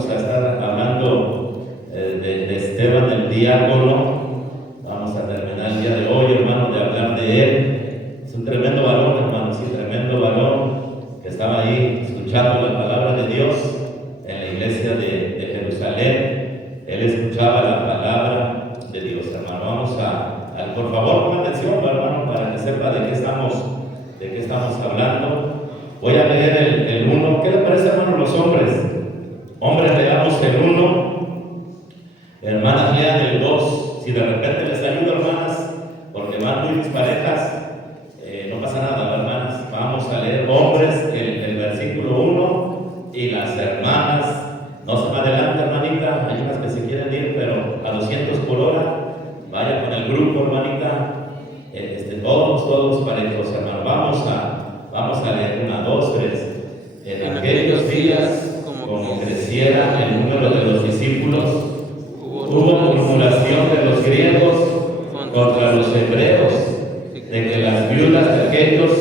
vamos a estar hablando de Esteban el diácono. Vamos a terminar el día de hoy, hermano, de hablar de él. Es un tremendo varón, hermano, sí, tremendo varón que estaba ahí escuchando la palabra de Dios en la iglesia de Jerusalén. Él escuchaba la palabra de Dios, hermano. Vamos a por favor, pongan atención, hermano, para que sepa de qué estamos hablando. Voy a leer el 1. ¿Qué les parece, hermano, los hombres? Hombres, leamos el 1. Hermanas, lean el 2. Si de repente les ayudo, hermanas, porque van muy disparejas, no pasa nada, hermanas. Vamos a leer hombres, el versículo 1, y las hermanas. No se va adelante, hermanita. Hay unas que se quieren ir, pero a 200 por hora. Vaya con el grupo, hermanita. Todos parejos, hermano. Vamos a leer 1, 2, 3. En aquellos días, como creciera el número de los discípulos, hubo murmuración de los griegos contra los hebreos, de que las viudas de aquellos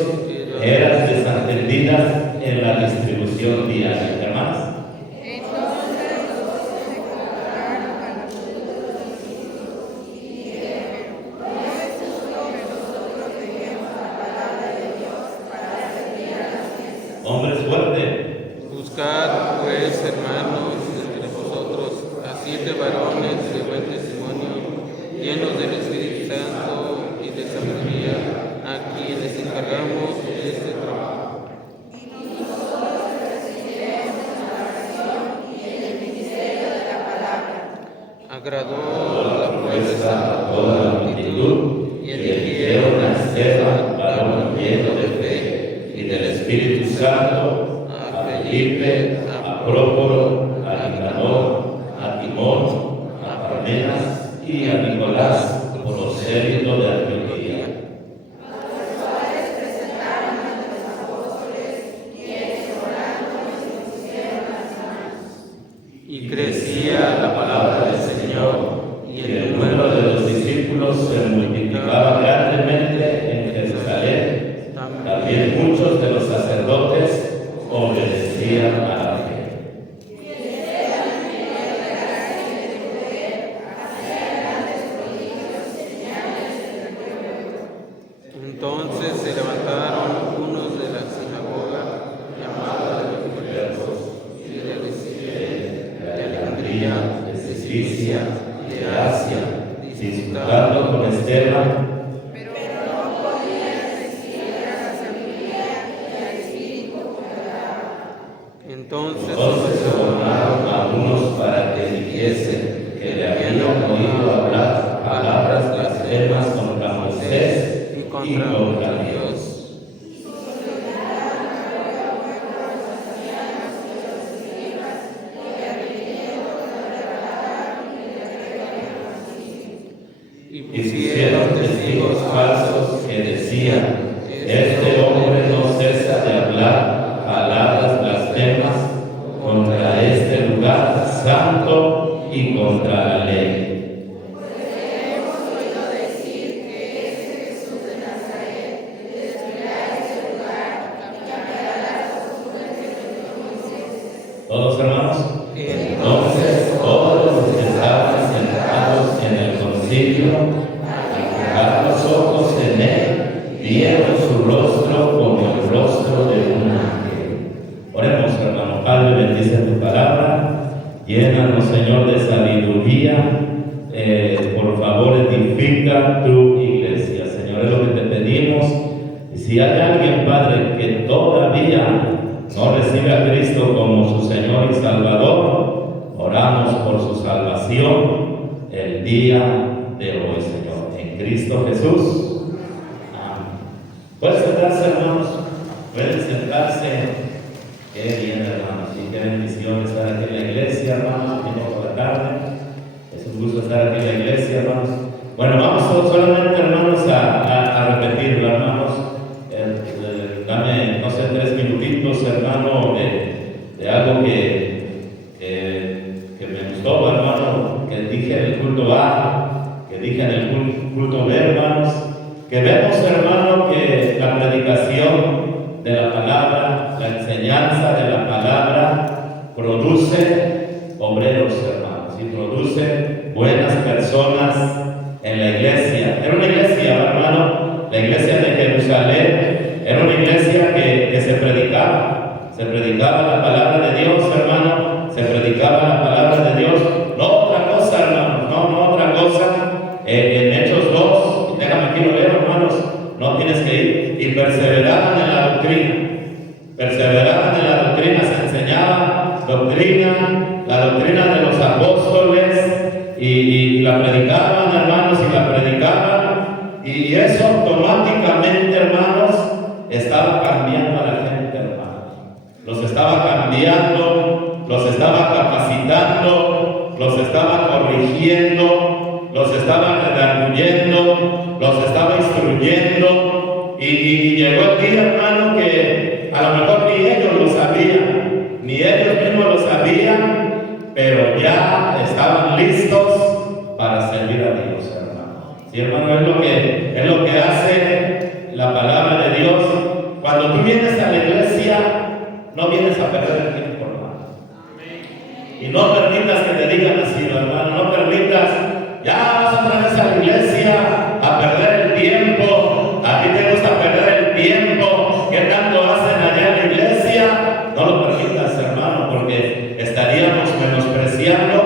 eran desatendidas en la distribución diaria. Hermanas. Hombres fuertes. Buscad, pues, hermanos, entre vosotros a 7 varones de buen testimonio, llenos del Espíritu Santo y de sabiduría, a quienes encargamos este trabajo. Y nosotros recibiremos la oración y el ministerio de la palabra. Agradó la Fuerza fuerza a toda la multitud, y eligieron a Esteban, varón lleno de fe y del Espíritu Santo, a Felipe, a Prócoro, a Nicanor, a Timón, a Parmenas y a Nicolás, prosélito de Antioquía. y crecía la palabra del Señor, Y el número de los discípulos se multiplicaba grandemente en Jerusalén. También muchos de los sacerdotes obedecían a la fe. Entonces se levantaron unos de la sinagoga llamada de los Conversos, y de Alejandría, de Cilicia, de Asia, disputando con Esteban. Pero no podían resistir a la sabiduría y al espíritu que daba. Entonces Sobornaron a unos para que dijesen que le habían oído hablar palabras blasfemas contra Moisés y y contra Dios. Dios. Y Pusieron testigos falsos que decían: este hombre no cesa de hablar palabras blasfemas contra este lugar santo y contra la ley. ¿Todos, hermanos? Entonces todos los que estaban sentados en el concilio, al fijar los ojos en él, vieron su rostro como el rostro de un ángel. Oremos, hermano. Padre, bendice tu palabra, llénanos, Señor, de sabiduría. Por favor, edifica tu iglesia, Señor, es lo que te pedimos. Y si hay alguien, Padre, que todavía no recibe a Cristo como su Señor y Salvador, oramos por su salvación el día de hoy, Señor, en Cristo Jesús. Amén. Pueden sentarse, hermanos, pueden sentarse. Qué bien, hermanos, y qué bendición estar aquí en la iglesia, hermanos, vino por la tarde. Es un gusto estar aquí en la iglesia, hermanos. Bueno, vamos solamente, hermanos, a repetirlo, hermanos. Dame, no sé, 3 minutitos, hermano, de algo que me gustó, hermano, que dije en el culto A, que dije en el culto B, hermanos, que vemos, hermano, que la predicación de la palabra, la enseñanza de la palabra produce Se predicaba la palabra de Dios, hermano. Se predicaba la palabra de Dios. No otra cosa, hermano. No otra cosa. En Hechos 2, déjame aquí lo leo, hermanos. No tienes que ir. Y perseveraban en la doctrina. Perseveraban en la doctrina. Se enseñaba doctrina, la doctrina de los apóstoles. Y la predicaban, hermanos, y la predicaban. Y eso automáticamente, hermanos, estaba cambiando a la gente, hermanos. Los estaba cambiando, los estaba capacitando, los estaba corrigiendo, los estaba redarguyendo, los estaba instruyendo. Y llegó el día, hermano, que a lo mejor ni ellos lo sabían, ni ellos mismos lo sabían, pero ya estaban listos para servir a Dios, hermano. Sí, hermano, es lo que hace la palabra de Dios. Cuando tú vienes a la iglesia, no vienes a perder el tiempo, hermano. Y no permitas que te digan así, hermano. No permitas, ya vas otra vez a la iglesia a perder el tiempo. A ti te gusta perder el tiempo. ¿Qué tanto hacen allá en la iglesia? No lo permitas, hermano, porque estaríamos menospreciando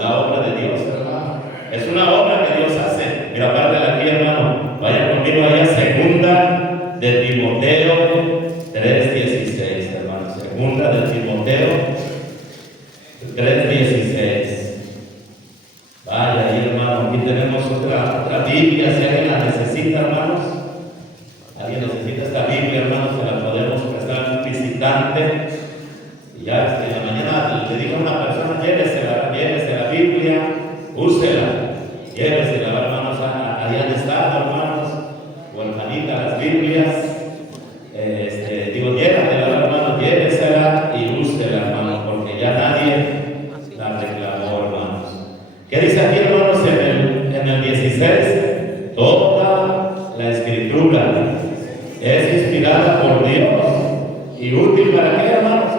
la obra de Dios, hermano. Es una obra que Dios hace. Mira, aparte de aquí, hermano, vaya conmigo allá, segunda de Timoteo 3:16, hermano. Segunda de Timoteo 3:16. Vaya ahí, hermano. Aquí tenemos otra Biblia. Si alguien la necesita, hermanos. Alguien necesita esta Biblia, hermanos, se la podemos prestar a un visitante. Y ya en la mañana le digo a una persona, llévese la Biblia, úsela, llévesela, hermanos, allá han estado, hermanos, Juanita, las Biblias. Digo, llévatela, hermanos, llévesela y úsela, hermanos, porque ya nadie la reclamó, hermanos. ¿Qué dice aquí, hermanos, en el 16? Toda la Escritura es inspirada por Dios y útil para qué, hermanos.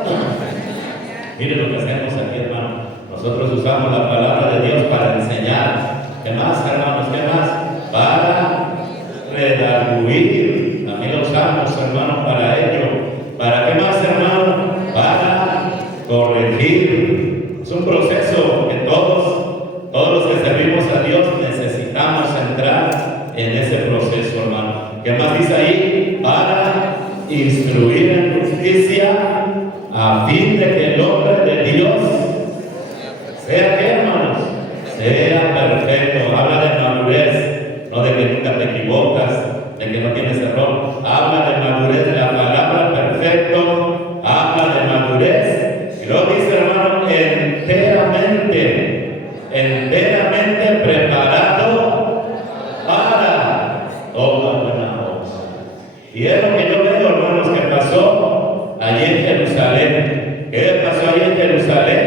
Miren lo que hacemos aquí, hermano. Nosotros usamos la palabra de Dios para enseñar. ¿Qué más, hermanos? ¿Qué más? Para redarguir. También lo usamos, hermano, para ello. ¿Para qué más, hermano? Para corregir. Es un proceso que todos los que servimos a Dios necesitamos entrar en ese proceso, hermano. ¿Qué más dice ahí? Para instruir en justicia, a fin de que el hombre de Dios sea, ¿qué, hermanos? Sea perfecto. Habla de madurez, no de que nunca te equivocas, de que no tienes error. Habla de madurez de la palabra perfecto, habla de madurez. Y luego dice, hermano, enteramente preparado para toda buena obra. Y es lo que yo veo, hermanos, que pasó allí en Jerusalén. ¿Qué pasó allí en Jerusalén?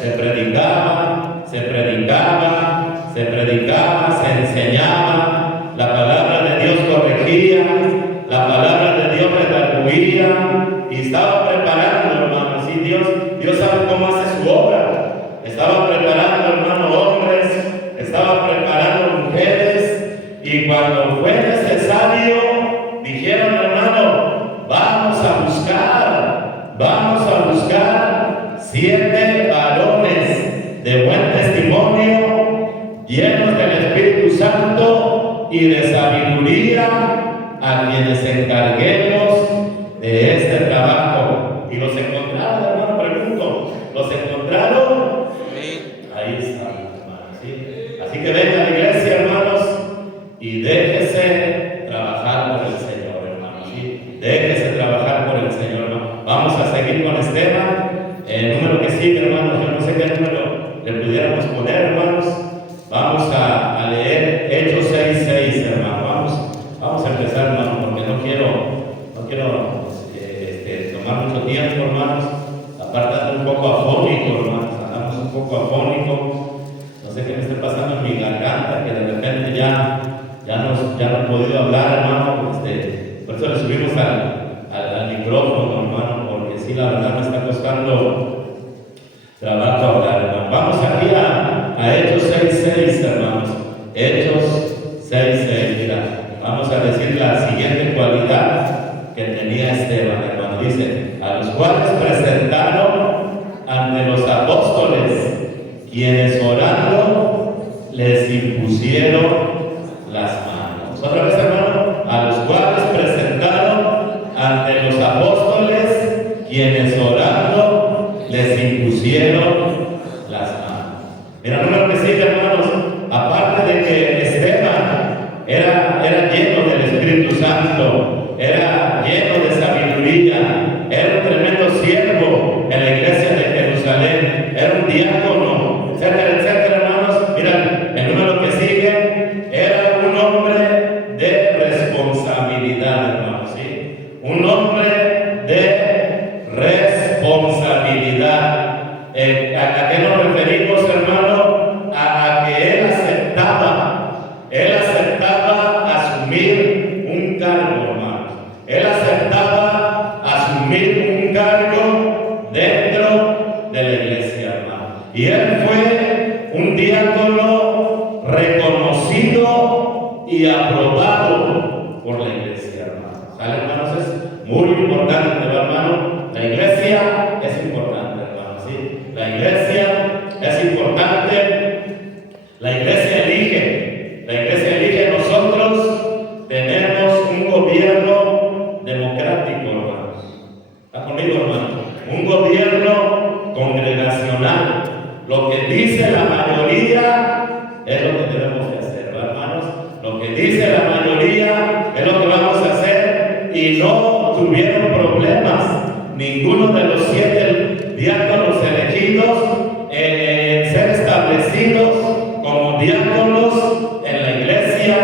Se predicaba, se enseñaba, la palabra de Dios corregía, la palabra de Dios redarguía, y estaba preparando, hermanos. Sí, Dios sabe cómo hace su obra. Estaba preparando, hermanos, hombres, estaba preparando mujeres, y cuando fue necesario, dijeron, hermano, vamos a buscar 7 varones de buen testimonio, llenos del Espíritu Santo y de sabiduría, a quienes encarguemos de este trabajo. Y los encontraron, hermano, pregunto, ¿los encontraron? Ahí están, hermanos, ¿sí? Así que venga a la iglesia, hermanos, y déjese trabajar por el Señor, hermanos, ¿sí? Déjese trabajar por el Señor, hermano. Vamos a seguir con este tema. El número que sigue, hermanos, yo no sé qué número le pudiéramos poner, hermanos. Vamos a leer Hechos 6:6, hermano. Vamos a empezar, hermano, porque no quiero tomar mucho tiempo, hermanos. Aparte ando un poco afónico, hermanos. Andamos un poco afónico. No sé qué me está pasando en mi garganta, que de repente ya no he podido hablar, hermano. Por eso le subimos al micrófono, hermano, porque sí, la verdad me está costando trabajo hablar, hermano. Vamos aquí a Hechos 6:6, hermanos. Hechos 6:6, mira. Vamos a decir la siguiente cualidad que tenía Esteban, hermano. hermanos. Dice, a los cuales presentaron ante los apóstoles, quienes orando les impusieron las manos. Otra vez, hermano, a los cuales presentaron ante los apóstoles, quienes orando les impusieron las manos. Mira, número que sigue, hermanos, aparte de que Esteban era lleno del Espíritu Santo, era lleno de sabiduría, era un tremendo siervo en la iglesia de Jerusalén, era un diácono, etcétera, etcétera, hermanos. Mira, el número que sigue, era un hombre de responsabilidad, hermanos, ¿sí? Un hombre de responsabilidad. ¿A qué nos referimos, hermano? A que él aceptaba asumir un cargo, hermano. Él aceptaba asumir un cargo dentro de la iglesia, hermano. Y él fue un diácono reconocido y aprobado por la iglesia, hermano. ¿Sale, hermanos? Es muy importante, hermano. La iglesia es importante, hermano, ¿sí? La iglesia es importante. La iglesia elige. La iglesia elige. Nosotros tenemos un gobierno democrático, hermanos. ¿Está conmigo, hermano? Un gobierno congregacional. Lo que dice la mayoría es lo que debemos de hacer, ¿verdad, hermanos? Lo que dice la mayoría es lo que vamos a hacer, y no tuvieron problemas ninguno de los 7 diáconos elegidos en ser establecidos como diáconos en la iglesia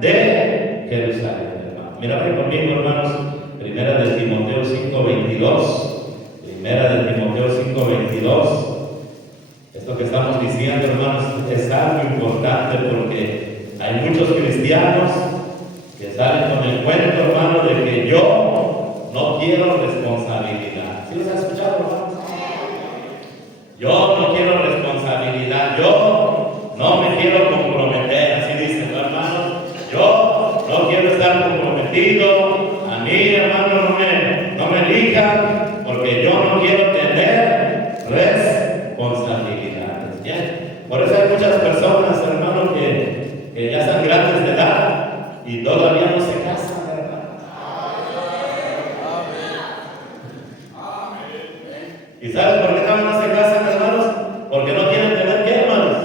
de Jerusalén, hermano. Mira conmigo, hermanos, Primera de Timoteo 5:22. Primera de Timoteo 5:22. Esto que estamos diciendo, hermanos, es algo importante, porque hay muchos cristianos que salen con el cuento, hermano, de que yo no quiero responsabilidad. ¿Sí los has escuchado, hermanos? Yo no quiero responsabilidad, yo no me quiero comprometer, así dicen, ¿no, hermanos? Yo no quiero estar comprometido, a mí, hermano, no me elijan, porque yo no quiero tener responsabilidades. ¿Bien? Por eso hay muchas personas, hermano, que ya están grandes de edad y todavía no se casan, ¿verdad? ¿Y sabes por qué no se casan, hermanos? Porque no quieren tener ¿qué, hermanos?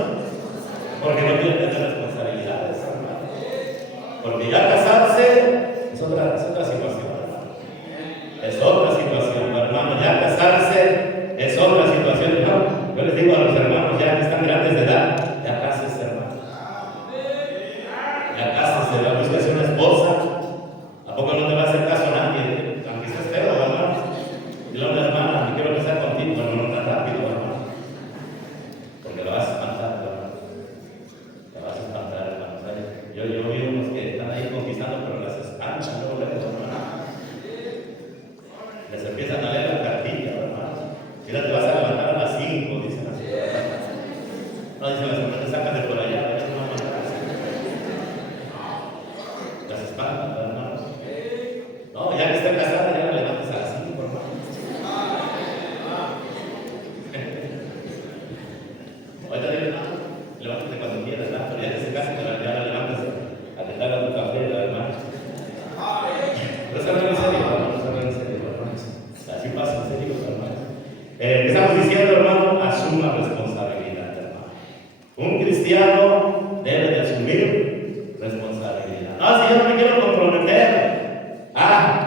Porque no quieren tener responsabilidades, hermanos. Porque ya casarse es otra situación, hermano. Es otra situación, hermano. Ya casarse es otra situación, hermano. Yo les digo a los hermanos ya que están grandes de edad, ya cásense, hermano. Ya cásense, la buscas una esposa. ¿A poco no te va a hacer caso a nadie? Aunque estés feo, hermano. Dile a una hermana, me quiero casar contigo, pero no tan rápido, hermano. Porque lo vas a espantar, hermano. Te vas a espantar, hermano. Yo vi unos que están ahí conquistando, pero las espantan, luego, hermano. Les empiezan a leer la cartilla, hermano. Mira, te vas a levantar a las 5, dicen así. No, dicen las hermanas, sácate por allá, las espantan, hermanos. No, ya que está casada, ya la levantas a las 5, hermano. Ahorita dile, no, levántate cuando quieras, ¿verdad? Pero ya que se casa, ya la levantas a que te haga tu café, hermano. Pero eso no es en serio, hermano, eso no es en serio, hermanos. Así pasa, en serio, hermanos. Estamos diciendo, hermano, asuma responsabilidad, hermano. Un cristiano debe de asumir responsabilidad. Ah, si yo no me quiero comprometer.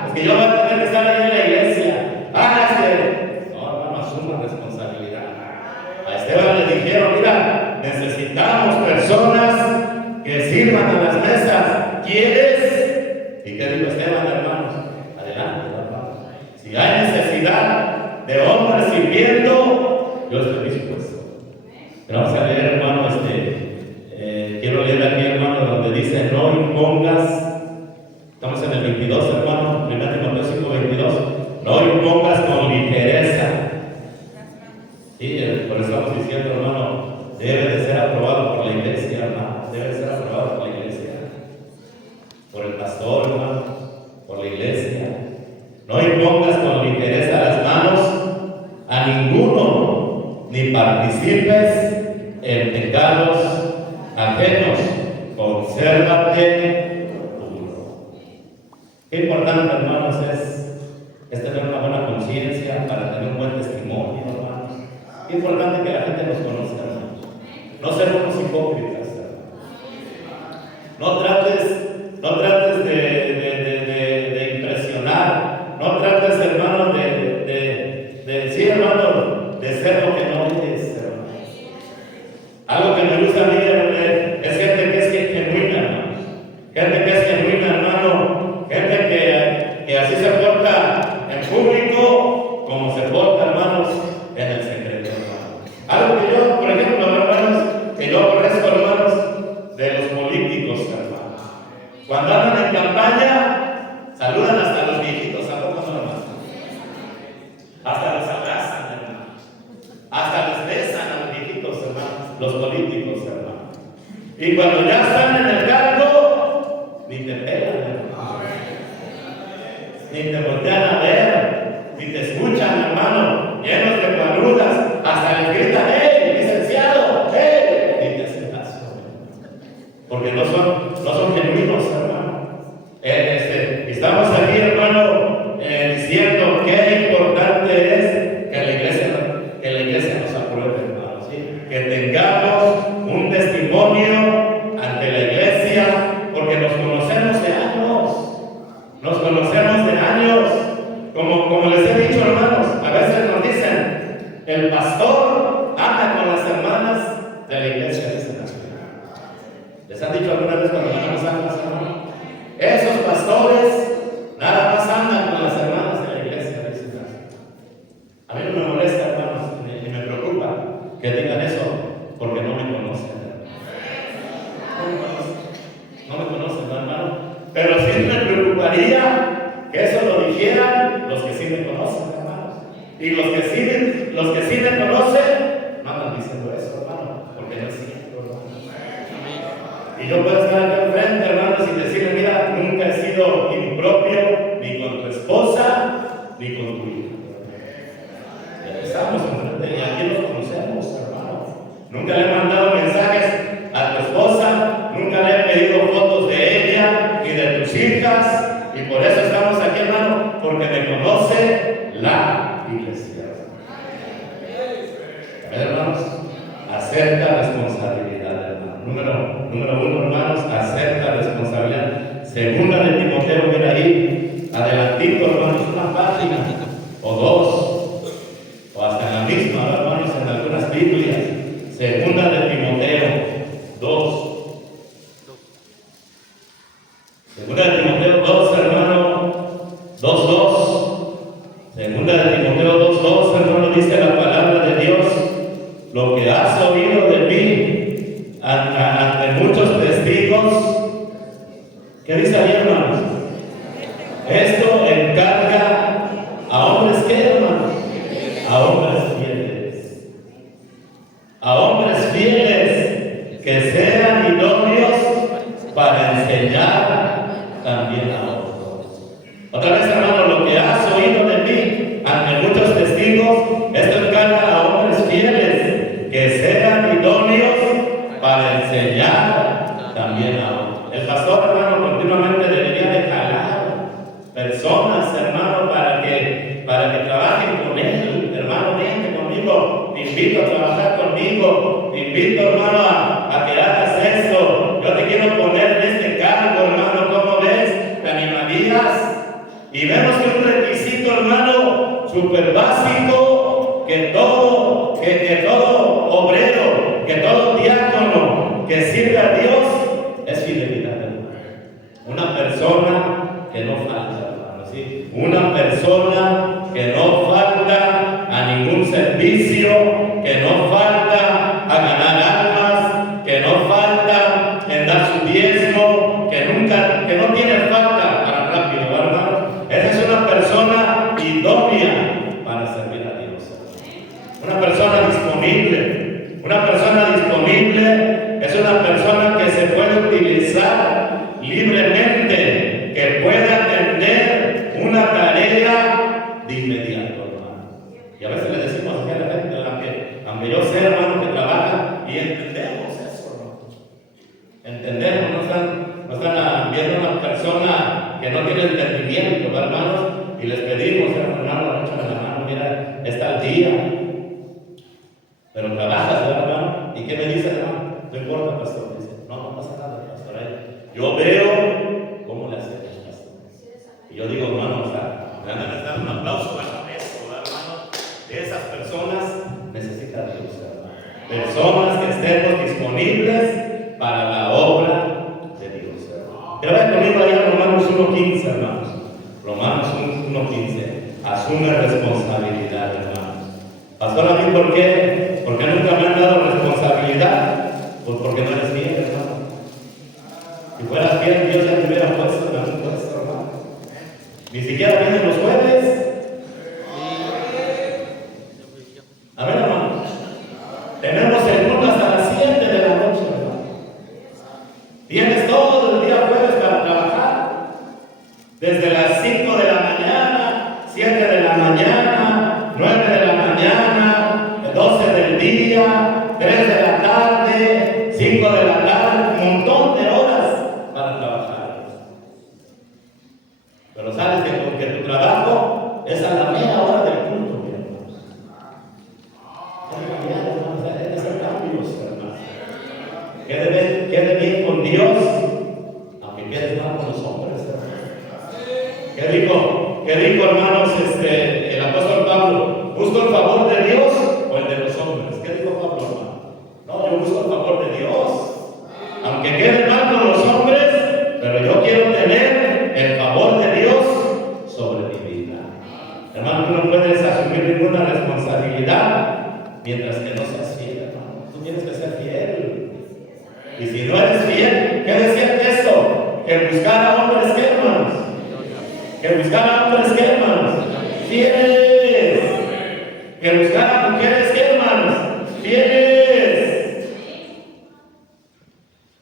Es que yo voy a tener que estar ahí en la iglesia. Es que... No, hermano, asuma responsabilidad. A Esteban le dijeron, mira, necesitamos personas que sirvan a las mesas. ¿Quieres? ¿Y qué dijo Esteban, hermanos? Adelante, hermanos. Si hay necesidad de hombres sirviendo, yo estoy dispuesto. Pero vamos a leer, hermano, quiero leer aquí, hermano, donde dice, no impongas. Estamos en el 22, hermano, 1 Timoteo 5:22. No impongas con ligereza. Sí, por eso estamos diciendo, hermano, debe de ser aprobado por la iglesia, hermano. Debe de ser aprobado por la iglesia. Por el pastor, hermano. Por la iglesia. No impongas con ni participes en pecados ajenos, consérvate puro. Qué importante, hermanos, es tener una buena conciencia para tener un buen testimonio, hermanos. Qué importante que la gente nos conozca, hermanos. No ser unos hipócritas, hermanos. No trates de impresionar. No trates, hermano, sí, hermano, de ser lo que no eres, hermano. Algo que me gusta a mí es gente que es genuina, hermano. Gente que es genuina, hermano. Gente que así se porta en público como se porta, hermanos, en el secreto, hermano. Algo que yo, por ejemplo, hermanos, que yo aborrezco, hermanos, de los políticos, hermanos. Cuando andan en campaña, saludan hasta los viejitos, ¿a poco no, hermano? Hasta los abrazan, hermano. Hasta les besan a los viejitos, hermanos, los políticos, hermano. Y cuando ya están en el cargo, ni te pegan, hermano. Ni te voltean a ver, ni te escuchan, hermano, llenos de cuadrudas, hasta les gritan, ¡hey, licenciado! ¡Hey! Ni te hacen caso, porque no son genuinos, hermano. Estamos aquí, hermano, diciendo qué importante es que la iglesia nos apruebe, hermano, ¿sí? Que tengamos un testimonio ante la iglesia, porque nos conocemos de años. Nos conocemos de años. Como les he dicho, hermanos, a veces nos dicen, el pastor anda con las hermanas de la iglesia de esta nación. ¿Les han dicho alguna vez cuando van a las hermanas? Esos pastores nada más andan con las hermanas de la iglesia de esta nación. A mí no me molesta, hermanos, y me preocupa que digan eso, porque no me conocen. No me conocen, hermano. Pero sí me preocuparía que eso lo dijeran los que sí me conocen, hermanos. Y los que sí me conocen, no andan diciendo eso, hermano, porque no es cierto, hermano. Y yo puedo estar aquí enfrente, hermanos, y decirle, mira, nunca he sido impropio ni con tu esposa, ni con tu hija. Estamos enfrente y aquí nos conocemos, hermano. Nunca le he mandado mensajes a tu esposa, nunca le he pedido fotos de ella y de tus hijas, y por eso estamos aquí, hermano, porque me conoce la iglesia. A ver, hermanos, acepta responsabilidad, hermano. Número uno, hermanos, acepta responsabilidad. Segunda de Timoteo, mira ahí, adelantito, hermanos, una página, o dos, o hasta en la misma, hermanos, en algunas Biblias. Segunda de Timoteo 2. Segunda de Timoteo 2, hermano, 2:2. Segunda de Timoteo 2:2, hermano, dice la palabra de Dios, lo que has oído de mí ante muchos testigos. ¿Qué dice ahí, hermanos? Esto encarga a hombres, ¿qué, hermanos? A hombres fieles. A hombres fieles que sean idóneos para enseñar también a otros. Otra vez, hermano, lo que has oído de mí ante muchos testigos, esto encarga a hombres fieles que sean idóneos para enseñar también a otros. El pastor, hermano, continuamente debería de jalar personas, hermano, para que trabajen con él. Hermano, vente conmigo, te invito a trabajar conmigo, te invito, hermano, a que hagas esto. Yo te quiero poner en este cargo, hermano, ¿cómo ves? ¿Te animarías? Y vemos que un requisito, hermano, súper básico, que todo obrero, que todo diácono que sirve a Dios es fidelidad, hermano. Una persona que no falta, hermano, ¿sí? Una persona que no falta a ningún servicio, que no falta a ganar almas, que no falta en dar su diezmo, que no tiene falta para rápido, hermano. Esa es una persona idónea para servir a Dios. Una persona disponible. Una persona disponible es una persona que se puede utilizar libremente, que puede atender una tarea de inmediato, hermano. Y a veces le decimos a la gente, aunque yo yo sé, hermano, que trabajan y entendemos eso, ¿no? Entendemos, no están viendo una persona que no tiene entendimiento, ¿verdad, hermanos? Y les pedimos, hermano, la noche de la mano, mira, está el día. Pero trabajas, ¿verdad, hermano? ¿Y qué me dice, hermano? No importa, pastor. Dice, no pasa nada, pastor. Yo veo cómo le hacemos, pastor. Y yo digo, hermano, le van a dar un aplauso a eso, ¿verdad, hermano? Esas personas necesitan Dios, hermano. Personas que estemos disponibles para la obra de Dios, hermano. Que vayan conmigo allá a Romanos 1:15, hermanos. Romanos 1:15. Asume responsabilidad, hermano. Pastor, ¿a mí por qué? ¿Por qué nunca me han dado responsabilidad? Pues porque no eres fiel, hermano. Si fueras fiel, Dios ya te hubiera puesto en algún puesto, hermano. Ni siquiera vienen los jueves. A ver, hermano. Tenemos el culto hasta las 7 de la noche, hermano. Tienes todo el día jueves para trabajar. Desde las 5 de la mañana, 7 de la mañana, 9 de la mañana, 12 del día, 3 de la tarde, 5 de la tarde, un montón de horas para trabajar. Pero sabes que tu trabajo es a la media hora del culto, mi hermano. Hay que hacer cambios, hermano. Quede bien con Dios, aunque quede mal con los hombres, hermano. ¿Qué dijo, hermanos, el apóstol Pablo? ¿Busco el favor de Dios o el de los hombres? ¿Qué dijo Pablo, hermano? No, yo busco el favor de Dios. Aunque quede mal con los hombres, pero yo quiero tener el favor de Dios sobre mi vida. Hermano, tú no puedes asumir ninguna responsabilidad mientras que no seas fiel, hermano. Tú tienes que ser fiel. Y si no eres fiel, ¿qué decía el texto? Que buscar a hombres, ¿qué, hermanos? Que buscar a hombres, ¿qué, hermanos? Fieles. Que buscar a mujeres, ¿qué, hermanos? Fieles.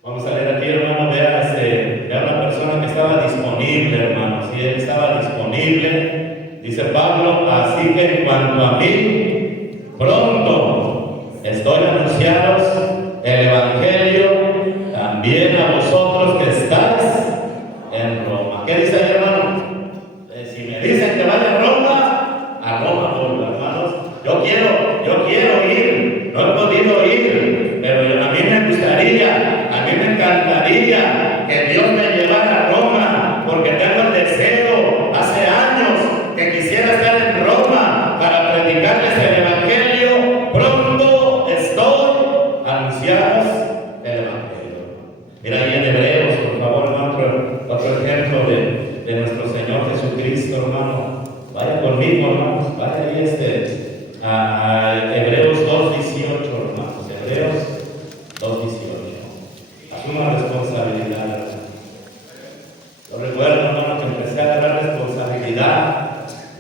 Vamos a leer aquí, hermano, vea una persona que estaba disponible, hermanos. Si él estaba disponible, dice Pablo, así que en cuanto a mí, pronto estoy anunciados el Evangelio también a vosotros que estáis en Roma. ¿Qué dice ahí, hermano? Si me dicen que vaya a Roma voy, hermanos. Yo quiero ir, no he podido ir, pero a mí me gustaría, a mí me encantaría que Dios me llevara a Roma, porque tengo el deseo, hace años, que quisiera estar en Roma para predicarles el Evangelio. Pronto estoy anunciados el Evangelio. Mira ahí en Hebreos, por favor, hermano, otro ejemplo de nuestro Señor Jesucristo, hermano. Vaya conmigo, hermanos, vaya ahí a Hebreos 2:18, hermanos. Hebreos 2:18. Asuma responsabilidad, hermano. Yo recuerdo, hermano, que empecé a agarrar responsabilidad.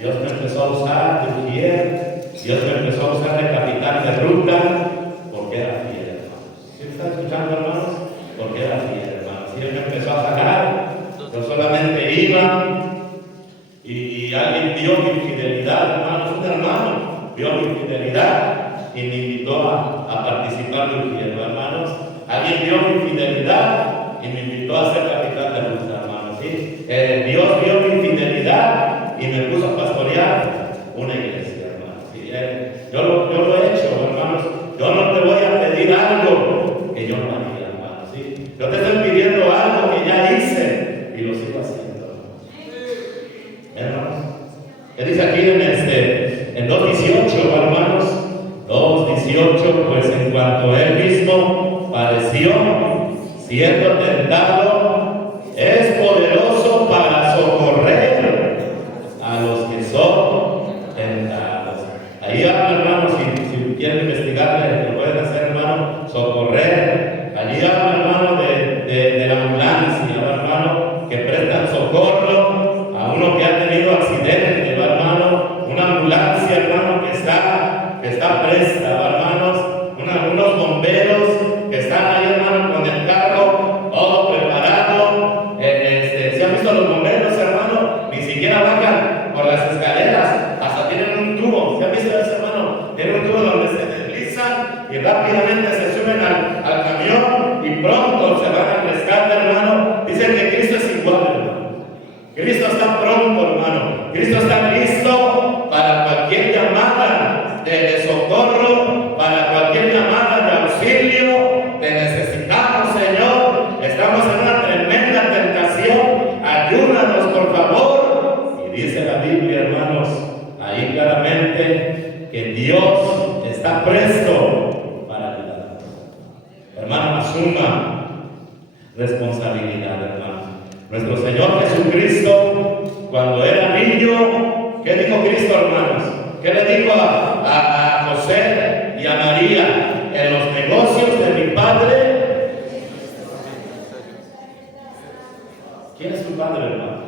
Dios me empezó a usar de ujier, Dios me empezó a usar de capitán de ruta, porque era fiel, hermanos. ¿Sí me están escuchando, hermanos? Porque era fiel, hermanos. Y Él me empezó a jalar. Yo solamente iba y alguien vio mi fidelidad, hermanos. Un hermano vio mi fidelidad y me invitó a participar de un tiempo, hermanos. Alguien vio mi fidelidad y me invitó a ser capitán de ruta, hermanos. ¿Sí? Dios vio mi fidelidad y me puso a pastorear una iglesia, hermanos. ¿Sí? Yo lo he hecho, hermanos. Yo no te voy a pedir algo que yo no haría, hermanos. ¿Sí? Yo te estoy pidiendo algo que ya hice y lo sigo haciendo, hermanos. ¿Qué dice aquí en 2:18, hermanos? 2:18, pues en cuanto él mismo padeció, siendo tentado, es poderoso para socorrer a los que son tentados. Ahí habla, hermanos, si quieren investigarle, lo pueden hacer, hermano, socorrer. Allí habla, hermano, de la ambulancia, hermano, que prestan socorro a uno que ha tenido accidente, hermano, una ambulancia, hermano, que está presta, hermanos, unos bomberos que están ahí, hermano, con el carro todo preparado y rápidamente se suben al camión y pronto se van al rescate, hermano. Dicen que Cristo es igual, hermano. Cristo está pronto, hermano. Cristo está listo para cualquier llamada de socorro, para cualquier llamada de auxilio. Te necesitamos, Señor. Estamos en una tremenda tentación. Ayúdanos, por favor. Y dice la Biblia, hermanos, ahí claramente que Dios está presto para ayudarnos. Hermano, asuma responsabilidad, hermano. Nuestro Señor Jesucristo, cuando era niño, ¿qué dijo Cristo, hermanos? ¿Qué le dijo a José y a María? En los negocios de mi Padre. ¿Quién es tu Padre, hermano?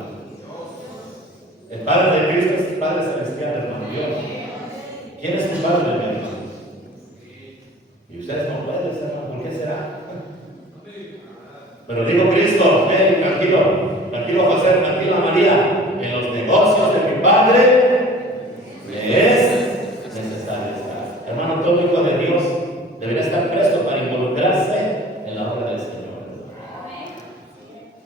El Padre de Cristo es el Padre Celestial, hermano, Dios. ¿Quién es tu Padre, hermano? Y ustedes no pueden ser, hermano. ¿Por qué será? Pero dijo Cristo, tranquilo José, tranquila María, en los negocios de mi Padre me es necesario estar. Hermano, todo hijo de Dios debería estar presto para involucrarse en la obra del Señor.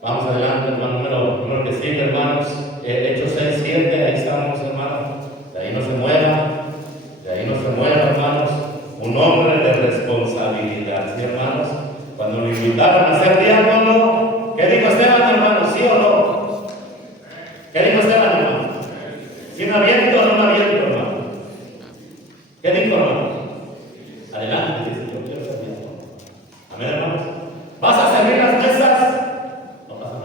Vamos adelante, hermano, número que sigue, hermanos. Hechos 6, 7, ahí estamos, hermano. De ahí no se mueva, hermanos. Un hombre de responsabilidad, ¿sí, hermanos? Cuando lo invitaron a ser diácono, ¿qué dijo Esteban, hermano? ¿Sí o no? ¿Qué dijo Esteban, hermano? ¿Sí me aviento o no me aviento, hermano? ¿Qué dijo, hermano? Adelante, dice, yo quiero ser diácono. Amén, hermanos. ¿Vas a servir las mesas? No pasa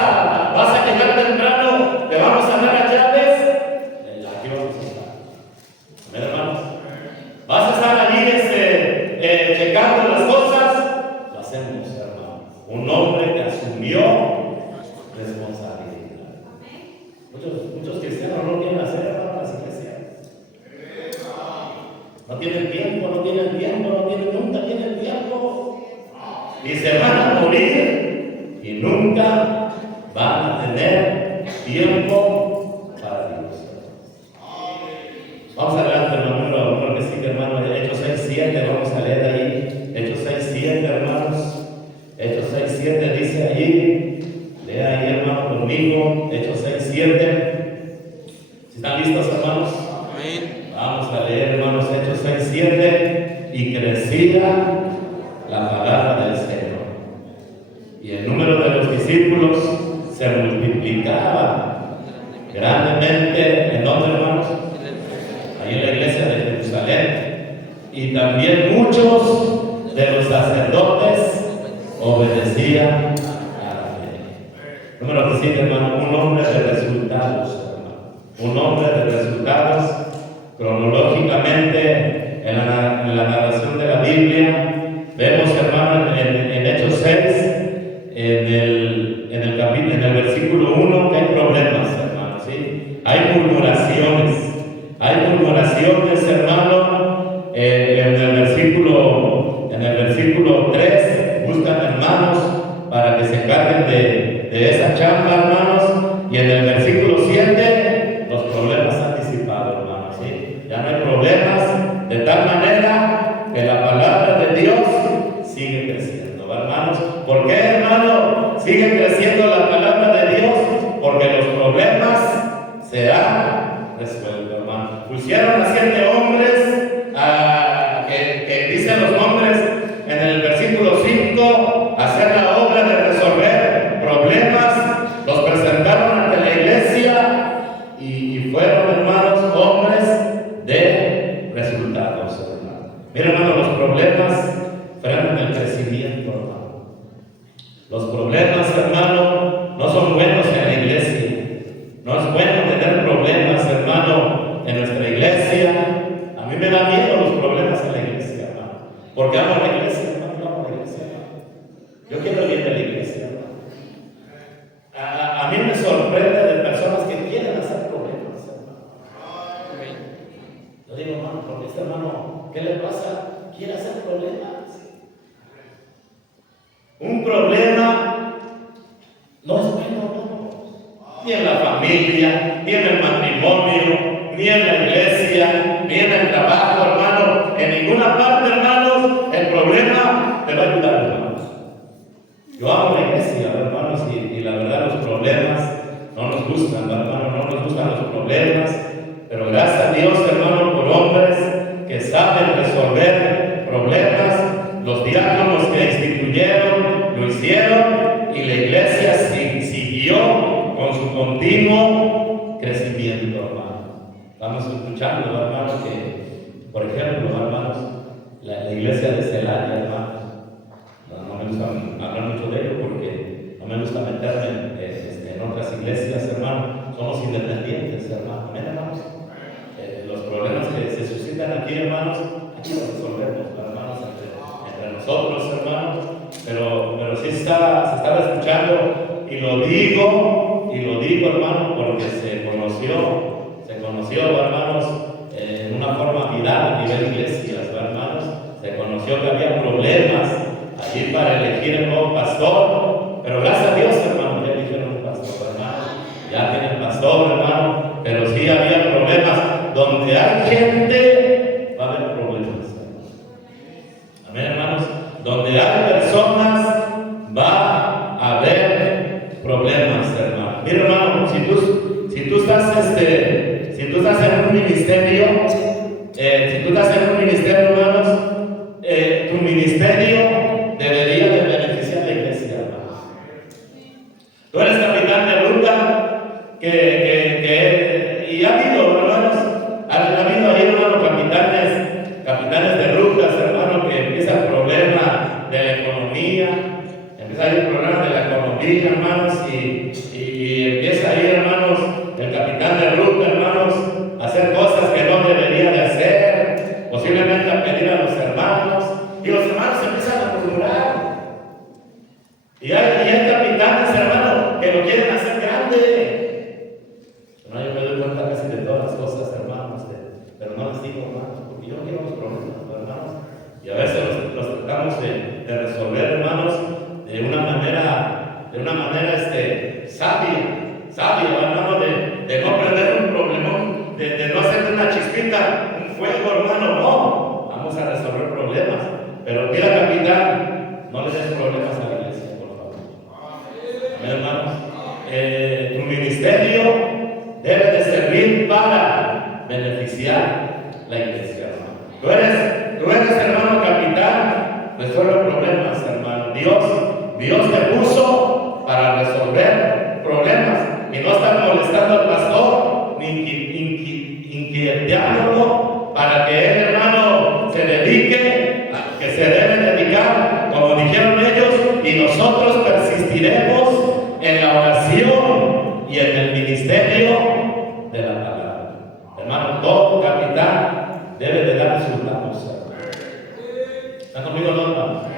nada. ¿Vas a llegar temprano? ¿Te vamos a dar las llaves? Aquí vamos a estar. Amén, hermanos. ¿Vas a estar allí checando las cosas? Lo hacemos, hermano. Un hombre que asumió responsabilidad. Muchos cristianos no quieren hacer, hermano, las iglesias. No tienen tiempo, nunca tienen tiempo. Y se van a morir y nunca van a tener tiempo para Dios. Vamos adelante, hermano, número que sigue, hermano. Hechos 6, 7, vamos a leer ahí. Hechos 6, 7, hermanos. Hechos 6, 7 dice allí. Lea ahí, hermano, conmigo. Hechos 6, 7. ¿Sí están listos, hermanos? Amén. Vamos a leer, hermanos, Hechos 6, 7. Y crecía la palabra del Señor. Y el número de los discípulos se multiplicaba grandemente. ¿En dónde, hermanos? Ahí en la iglesia de Jerusalén. Y también muchos de los sacerdotes obedecían a la fe. Número que sigue, hermano, un hombre de resultados, hermano. Un hombre de resultados. Cronológicamente, en la narración de la Biblia, vemos, hermano, en Hechos 6, en el versículo 1, que hay problemas, hermano, ¿sí? Hay murmuraciones. Hay murmuraciones, hermano, en el versículo 3, buscan hermanos para que se encarguen de esa chamba, hermanos, y en el versículo 7, los problemas han disipado, hermanos, ¿sí? Ya no hay problemas, de tal manera que la palabra de Dios sigue creciendo, hermanos. ¿Por qué, hermano? Sigue creciendo la palabra de Dios, porque los problemas se han resuelto, hermano. Pusieron a 7 hombres, que dicen los nombres en el versículo 5, a hacer la obra de resolver problemas. Los presentaron ante la iglesia y fueron, hermanos, hombres de resultados, hermano. Mira, hermano, los problemas frenan el crecimiento, hermano. Los problemas, hermano, no son buenos en la iglesia. No es bueno tener problemas, hermano, en nuestra iglesia. A mí me da miedo los problemas en la iglesia, hermano. Porque amo la iglesia, hermano. Yo amo la iglesia, hermano. Yo quiero el bien de la iglesia, hermano. A mí me sorprende de personas que quieren hacer problemas, hermano. Yo digo, hermano, porque este hermano, ¿qué le pasa? Quiere hacer problemas. Un problema no es bueno, hermano. Ni en la familia, ni en el matrimonio, ni en la iglesia, ni en el trabajo, hermano. resolver problemas. Los diáconos que instituyeron lo hicieron y la iglesia siguió con su continuo crecimiento, hermano. Estamos escuchando, hermanos, que, por ejemplo, hermanos, la iglesia de Celaya, hermanos, no me gusta hablar mucho de ello porque no me gusta meterme en otras iglesias, hermanos. Somos independientes, hermanos. ¿Ven, hermanos? Los problemas que se suscitan aquí, hermanos, aquí los resolvemos, hermanos, entre nosotros, hermanos. Pero sí se estaba escuchando, y lo digo, hermano, porque se conoció, hermanos, en una forma viral a nivel iglesias, hermanos. Se conoció que había problemas allí para elegir el nuevo pastor, pero gracias a Dios, hermano, ya eligieron un pastor, hermano. Ya tienen pastor, hermano, pero sí había problemas. Donde hay gente, va a haber problemas, hermano. Amén, hermanos. Donde hay personas, va a haber problemas, hermano. Mira, hermano, si tú estás en un ministerio, hermanos, tu ministerio debería de beneficiar a la iglesia, hermanos. Tú eres capitán de ruta, y ha habido, hermanos, ahí, hermano, capitanes de rutas, hermano, que empiezan problemas de la economía, hermanos, y empieza ahí, hermanos, el capitán de ruta, hermanos, a hacer cosas que no debería de hacer, posiblemente a pedir a los hermanos, y los hermanos empiezan a murmurar. Y hay capitanes, hermanos, que lo quieren hacer grande. No, yo me doy cuenta casi de todas las cosas, hermanos, pero no les digo, hermanos, porque yo quiero los problemas, hermanos, y a veces los tratamos de resolver, hermanos, de una manera sabia, hermano, de no perder un problemón, de no hacer una chispita, un fuego, hermano, no. Vamos a resolver problemas, pero mira, capitán, no le des problemas a la iglesia, por favor. Amén, hermanos. Tu ministerio debe de servir para beneficiar la iglesia, hermano. Tú eres, hermano, capitán, resuelve problemas, hermano. Dios te puso para resolver problemas y no estar molestando al pastor ni inquietándolo para que él, hermano, se dedique a que se debe dedicar, como dijeron ellos, y nosotros persistiremos en la oración y en el ministerio de la palabra. Hermano, todo capitán debe de dar sus datos. ¿Están conmigo, no, hermano?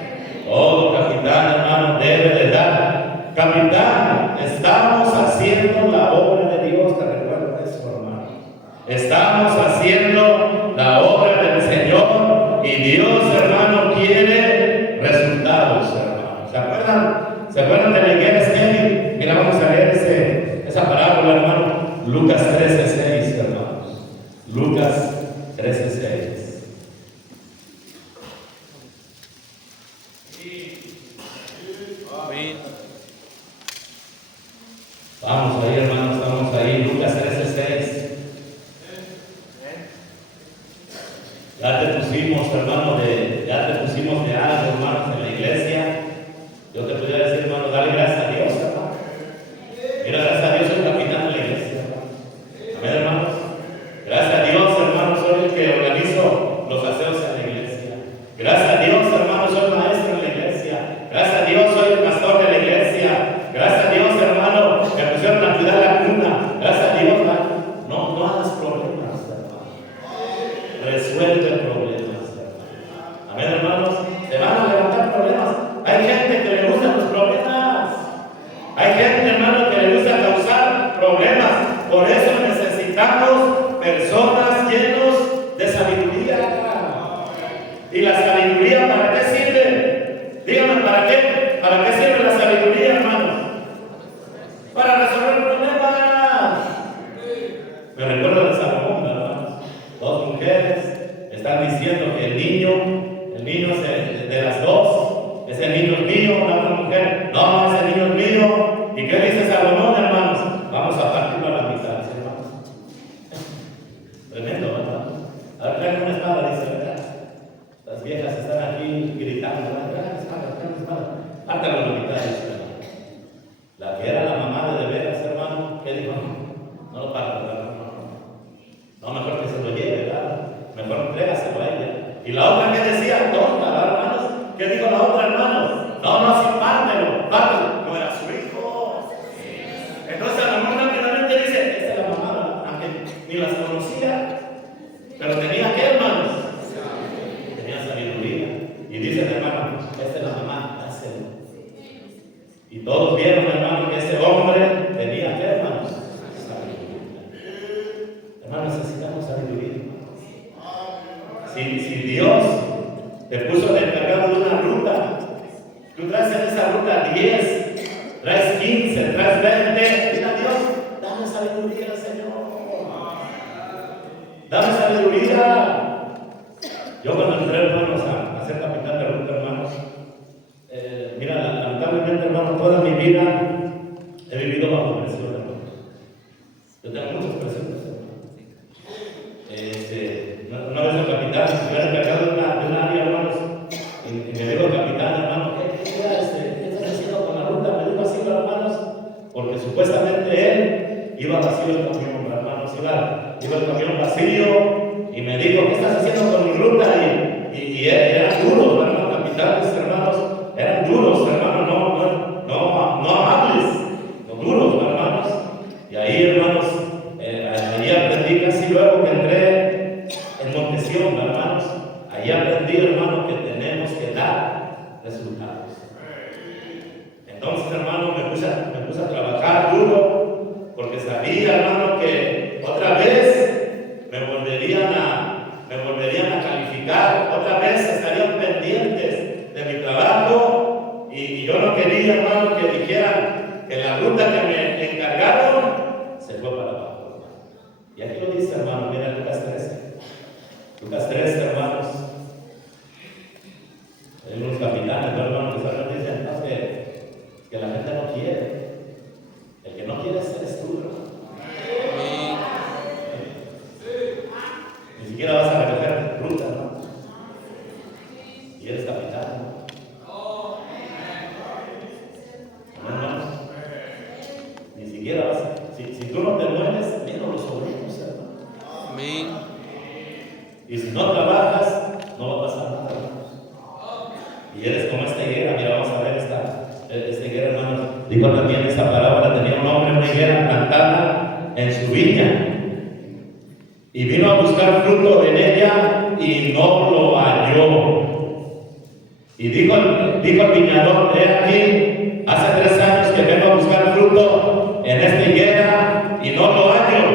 Todo capitán, hermano, debe de dar. Capitán, estamos haciendo la obra de Dios, te recuerdo eso, hermano. Estamos haciendo la obra del Señor y Dios, hermano, quiere resultados, hermano. ¿Se acuerdan de la iglesia Kevin? Mira, vamos a leer esa parábola, hermano. Lucas 13:6, hermanos. Lucas 13:6. Vamos ahí, hermanos, estamos ahí. Lucas 13:6. Ya te pusimos, hermano, de algo, hermanos, en la iglesia. Yo te podría decir, hermano, dale gracias a Dios, hermano. Mira, gracias a Dios soy capitán de la iglesia, hermano. Amén, hermanos. Gracias a Dios, hermano, soy el que organizo los aseos en la iglesia. Gracias a Dios, hermano, soy maestro en la iglesia. Gracias a Dios, soy el pastor de la iglesia. Gracias a Dios, hermano, me pusieron a cuidar la cuna. Gracias a Dios, hermano. No hagas problemas, hermano. Resuelve problemas, hermano. Amén, hermanos. Te van a levantar problemas. Hay gente que le gustan los problemas. Hay gente, hermano, que le gusta causar problemas. Por eso necesitamos personas llenos de sabiduría. ¿Y la sabiduría para qué sirve? Díganme, ¿para qué? ¿Para qué sirve la sabiduría, hermanos? Para resolver problemas. Me recuerdo de Salomón, hermanos. Dos mujeres están diciendo que el niño de las dos, ese niño es mío, la otra mujer, no, ese niño es mío. ¿Y qué dice Salomón, hermanos? Vamos a partirlo a la mitad, hermanos. Tremendo, ¿verdad? A ver, trae una espada, dice, ¿verdad? pártelo a la mitad, dice, hermano. La que era la mamá de veras, hermano, ¿qué dijo? No lo parto, hermano. No, mejor que se lo lleve, ¿verdad? Mejor entrégaselo a ella. Y la otra, ¿qué decía? Tonta, ¿verdad, hermanos? ¿Qué dijo la otra, hermanos? No, sí, pártelo, no era su hijo. Entonces a lo mejor rápidamente dice, esta es la mamá, aunque ni las conocía, pero tenía que, hermanos, tenía sabiduría. Y dice, hermano, esta es la mamá, dáselo. Y todos vieron, hermano, que ese hombre tenía que, hermanos, sabiduría. Hermanos, necesitamos sabiduría. Si Dios te puso el encargado de una ruta, tú traes en esa ruta 10, traes 15, traes 20, dile a Dios, dame sabiduría, Señor. Dame sabiduría. Yo cuando entré, hermanos, a ser capitán de ruta, hermanos, mira, lamentablemente, hermanos, toda mi vida he vivido bajo presión, hermanos. Yo tengo muchas presiones, hermanos. Una vez el capitán se hubiera encargado de una área, hermanos, y me dijo el capitán, hermano, ¿qué estás haciendo con la ruta? Me dijo así, hermanos, porque supuestamente él iba vacío el camión, hermanos, iba el camión vacío, y me dijo, ¿qué estás haciendo con mi ruta? Y eran duros, hermanos, capitanes, hermanos, eran duros, hermanos, no amables, no duros, hermanos. Y ahí, hermanos, ahí aprendí casi luego que entré en Montesión, hermanos. Ahí aprendí, hermano, que tenemos que dar resultados. Entonces, hermano, me puse a trabajar duro, porque sabía, hermano, que otra vez me volverían a calificar, otra vez estarían pendientes de mi trabajo, y yo no quería, hermano, que dijeran que la ruta que me encargaron se fue para abajo. Y aquí lo dice, hermano, mira Lucas 13. Lucas 13, hermanos. Hay unos capitanes, ¿no, hermanos? Que solamente dicen, no, que la gente no quiere. El que no quiere eres tú, hermano. Ni siquiera vas a recoger ruta, ¿no? Y eres capitán, ¿no? Hermanos, ni siquiera vas a... Si tú no te mueves, menos los obreros, hermano. Amén. Y si no trabajas, no va a pasar nada, hermanos. Y eres como esta higuera, mira, vamos a ver esta higuera, hermanos. Dijo también esta parábola, tenía un hombre, una higuera plantada en su viña. Y vino a buscar fruto en ella y no lo halló. Y dijo el viñador, he aquí, hace 3 años que vengo a buscar fruto en esta higuera y no lo hallo.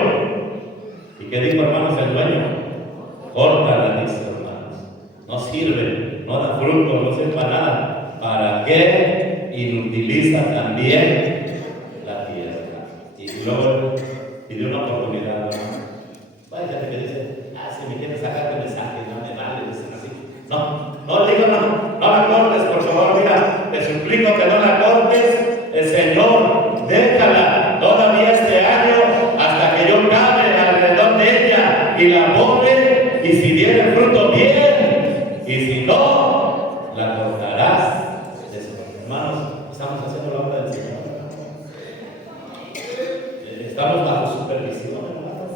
¿Y qué dijo, hermanos, el dueño? Córtala, dice, hermanos. No sirve, no da fruto, no sirve para nada. ¿Para qué inutiliza también la tierra? Y luego pidió una oportunidad, hermano. Hay gente que dice, si me quieres sacar el mensaje, no me vale, dicen así. No, digo, no la cortes, por favor, mira, te suplico que no la cortes, Señor, déjala todavía este año hasta que yo cabe alrededor de ella y la pone, y si diere fruto bien, y si no, la cortarás. Hermanos, estamos haciendo la obra del Señor. Estamos bajo supervisión, hermanos.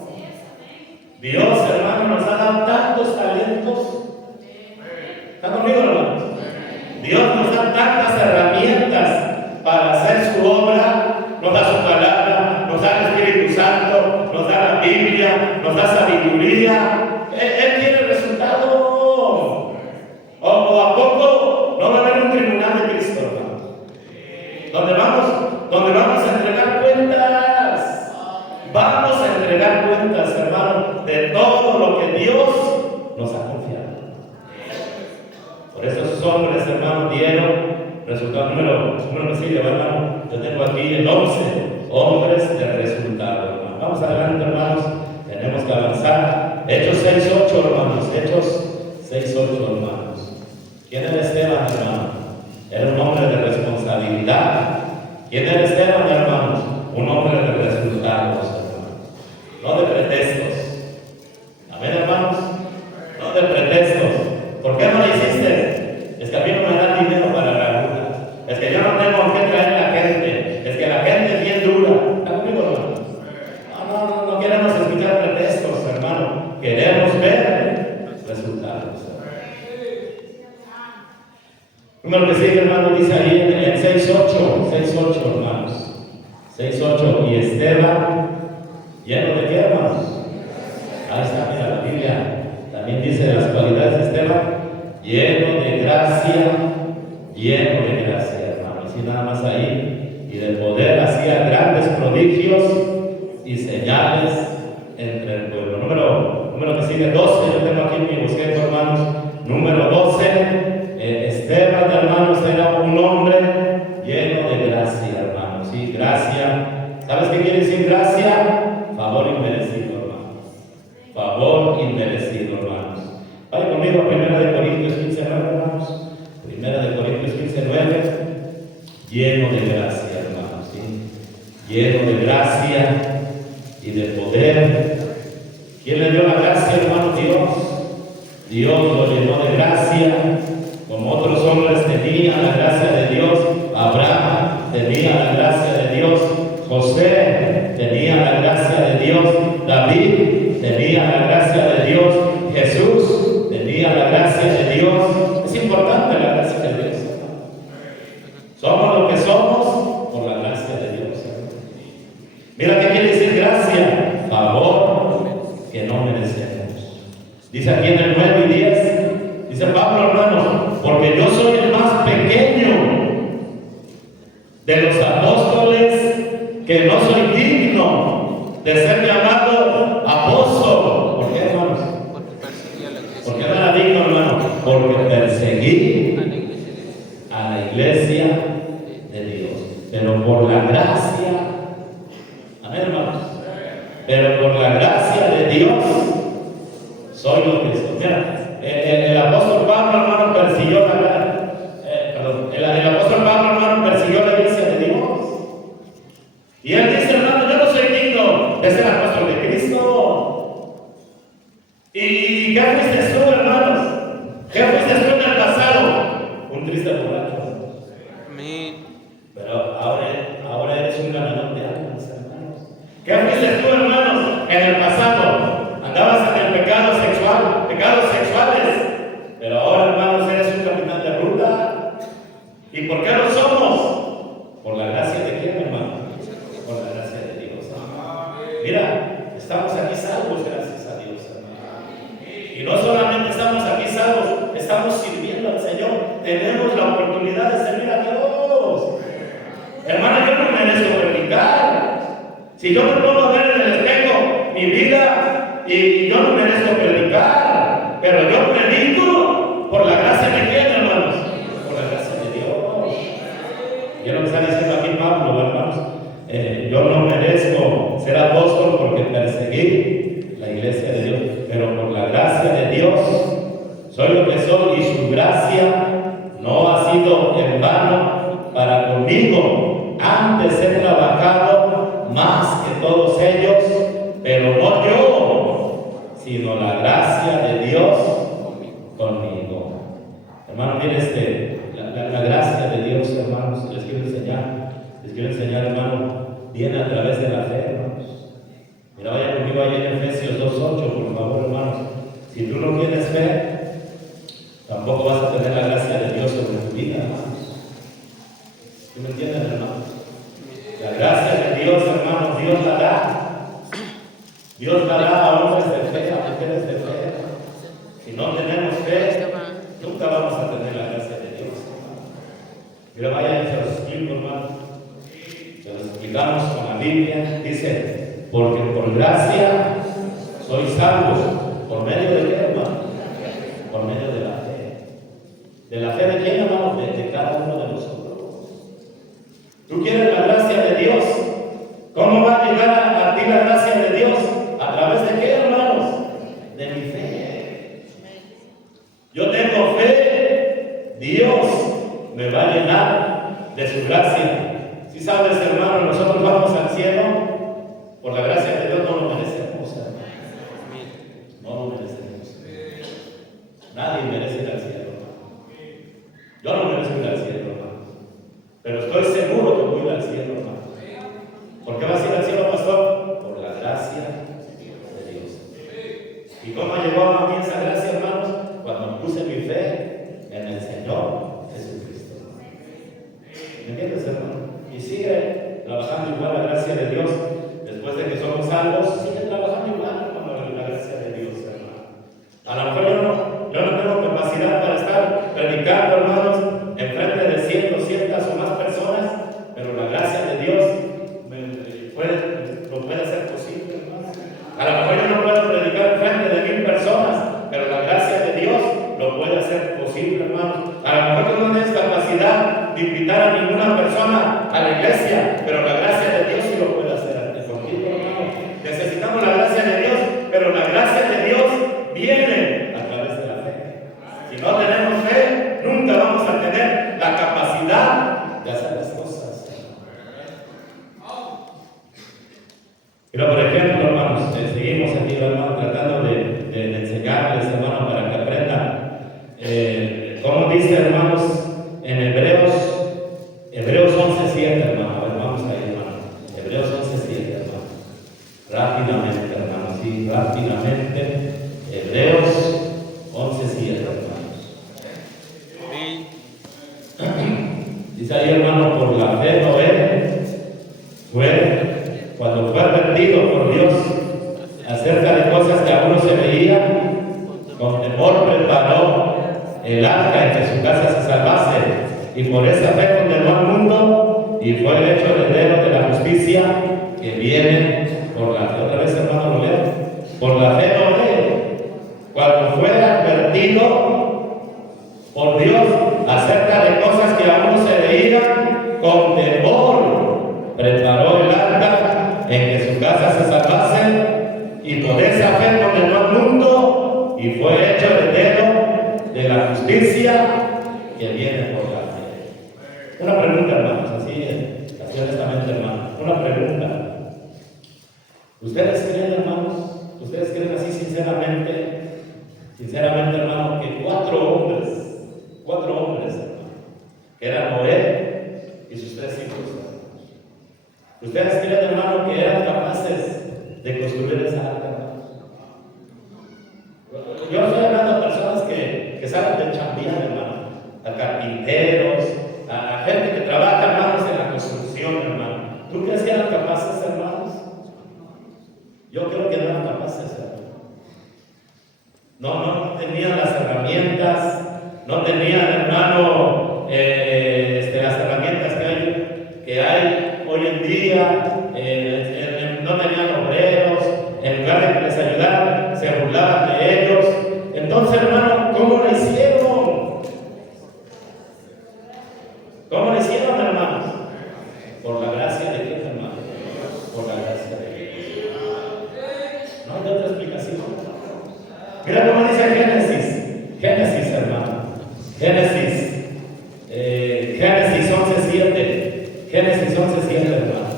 Dios, hermano, nos ha dado tantos talentos. ¿Está conmigo, hermanos? Dios nos da tantas herramientas para hacer su obra. Nos da su palabra, nos da el Espíritu Santo, nos da la Biblia, nos da sabiduría. Él quiere el resultado. O a poco no va a haber un tribunal de Cristo, hermanos. Donde vamos a entregar cuentas. Vamos a entregar cuentas, hermano, de todo lo que Dios nos ha confiado. Por eso esos hombres, hermano, dieron resultado número que sigue, hermano. Yo tengo aquí el 11 hombres de resultado, hermano. Vamos adelante, hermanos. Tenemos que avanzar. Hechos 6:8, hermanos. Hechos 6:8, hermanos. ¿Quién era Esteban, hermano? Era un hombre de responsabilidad. ¿Quién era Esteban, hermanos? Un hombre de resultados, hermanos. No de pretextos. Amén, hermanos. No de pretextos. ¿Por qué no lo hiciste? Es que a mí no me dan dinero para la ruta. Es que yo no Número que sigue, hermano, dice ahí en 6:8, hermanos. 6:8, y Esteban, lleno de qué, hermanos. Ahí está, mira, la Biblia también dice las cualidades de Esteban, lleno de gracia, hermanos. Y nada más ahí, y de poder hacía grandes prodigios y señales entre el pueblo. Número que sigue, 12, yo tengo aquí en mi bosquejo, hermanos. Número 12. Esteban, hermanos, era un hombre lleno de gracia, hermanos. Sí, gracia. ¿Sabes qué quiere decir gracia? Favor inmerecido, hermanos. Favor inmerecido, hermanos. Vaya conmigo a 1 Corintios 15:9, hermanos. 1 Corintios 15:9. Lleno de gracia, hermanos. ¿Sí? Lleno de gracia y de poder. ¿Quién le dio la gracia, hermano? Dios lo llenó de gracia. Como otros hombres tenían la gracia de Dios, Abraham tenía la gracia de Dios, José tenía la gracia de Dios, David tenía la gracia de Dios, Jesús tenía la gracia de Dios. Es importante la gracia de Dios. Somos lo que somos por la gracia de Dios. Mira qué quiere decir gracia, favor que no merecemos. Dice aquí en el 9 y 10, dice Pablo, hermanos, porque yo soy el más pequeño de los apóstoles, que no soy digno de ser llamado apóstol. ¿Por qué, hermanos? Porque perseguía la iglesia. ¿Por qué no era digno, hermano? Porque perseguí a la iglesia de Dios. Pero por la gracia, amén, hermanos, pero por la gracia de Dios soy lo que soy. Mira, el apóstol Pablo, hermano, persiguió el apóstol Pablo, hermano, persiguió la iglesia de Dios. Y él dice, hermano, yo no soy digno de ser apóstol de Cristo. ¿Y qué fuiste tú, hermanos? ¿Qué fuiste tú en el pasado? Un triste borracho. Amén. Pero ahora eres un ganador de almas, hermanos. ¿Qué fuiste tú, hermanos, en el pasado? Andabas en el pecado sexual, pecados sexuales. Pero ahora, hermanos, eres un capitán de ruta. ¿Y por qué lo somos? Por la gracia de quién, hermano. Por la gracia de Dios. Mira, estamos aquí salvos gracias a Dios, hermano. Y no solamente estamos aquí salvos, estamos sirviendo al Señor. Tenemos la oportunidad de servir a Dios. Hermano, yo no merezco predicar. Si yo me pongo a ver en el espejo mi vida y yo no merezco predicar, pero yo predico por la gracia de quién, hermanos. Por la gracia de Dios. Y es lo que está diciendo aquí Pablo, hermanos. Yo no merezco ser apóstol porque perseguí la iglesia de Dios, pero por la gracia de Dios soy lo que soy, y su gracia no ha sido en vano para conmigo. Antes he trabajado más que todos ellos, pero no yo, sino la gracia de Dios conmigo. Hermano, mire la gracia de Dios, hermanos, les quiero enseñar, hermano, viene a través de la fe, hermanos. Mira, vaya conmigo ahí en Efesios 2:8, por favor, hermanos. Si tú no tienes fe, tampoco vas a tener la gracia de Dios sobre tu vida, hermanos. ¿Sí me entienden, hermanos? La gracia de Dios, hermanos, Dios la da. Dios la da a hombres de fe, a mujeres de fe. Si no tenemos fe, nunca vamos a tener la gracia de Dios, hermano. Mira, vaya, se los explico, hermano. Se los explicamos con la Biblia. Dice, porque por gracia sois salvos. ¿Por medio de qué, hermano? Por medio de la fe. ¿De la fe de quién, hermano? De cada uno de nosotros. ¿Tú quieres la gracia de Dios? ¿Cómo va a llegar a ti la gracia de Dios? ¿A través de qué, hermanos? De mi fe. Yo tengo fe, Dios me va a llenar de su gracia. Si sabes, hermano, nosotros vamos al cielo por la gracia de Dios, no lo merecemos, hermano. No lo merecemos. Nadie merece ir al cielo, hermano. Yo no merezco ir al cielo, hermano. Pero estoy seguro que voy a ir al cielo, hermano. ¿Por qué vas a ir al cielo, pastor? Por la gracia de Dios. ¿Y cómo llegó a mí esa gracia, hermanos? Cuando puse mi fe en el Señor Jesucristo. ser posible, hermanos. A lo mejor tú no tienes capacidad de invitar a ninguna persona a la iglesia, pero la gracia de Dios sí lo puede hacer contigo, hermano. Necesitamos la gracia de Dios, pero la gracia de Dios viene a través de la fe. Si no tenemos fe, nunca vamos a tener la capacidad de hacer las cosas. Pero por ejemplo, hermanos, seguimos aquí, hermanos, tratando de enseñarles, hermanos, para que aprendan. Como dice, hermanos, en Hebreos 11:7, hermanos. A ver, vamos ahí, hermanos. Hebreos 11:7, hermanos. Rápidamente, hermanos, sí, rápidamente. Hebreos 11:7, hermanos. Dice ahí, hermano, por la fe Noé cuando fue advertido por Dios acerca de cosas que aún no se veían, con temor preparó el arca en que su casa se salvase, y por esa fe condenó al mundo y fue el hecho heredero de la justicia que viene por la fe. Otra vez, hermano, lo leo. Por la fe Noé, cuando fue advertido por Dios acerca de cosas que aún no se veían, con temor preparó el arca en que su casa se salvase, y por esa fe condenó al mundo y fue hecho heredero de la justicia que viene por la fe. Una pregunta, hermanos, así honestamente, hermanos, una pregunta. ¿Ustedes creen, hermanos? ¿Ustedes creen así sinceramente, hermanos, que cuatro hombres, hermanos, que eran Noé y sus 3 hijos? ¿Ustedes creen, hermano, que eran capaces de construir esa arca? Yo estoy hablando a personas que saben de chambear, hermano, a carpinteros, a gente que trabaja, hermanos, en la construcción, hermano. ¿Tú crees que eran capaces, hermanos? Yo creo que no eran capaces, hermano. No tenían las herramientas, no tenían, hermano, las herramientas que hay hoy en día. No tenían obreros, en lugar de que les ayudaran, se burlaban de ellos. Entonces, hermano, ¿cómo lo hicieron? ¿Cómo lo hicieron, hermanos? Por la gracia de Dios, hermano. Por la gracia de Dios. No hay otra explicación. Mira cómo dice Génesis, hermano. Génesis 11:7. Génesis 11:7, hermano.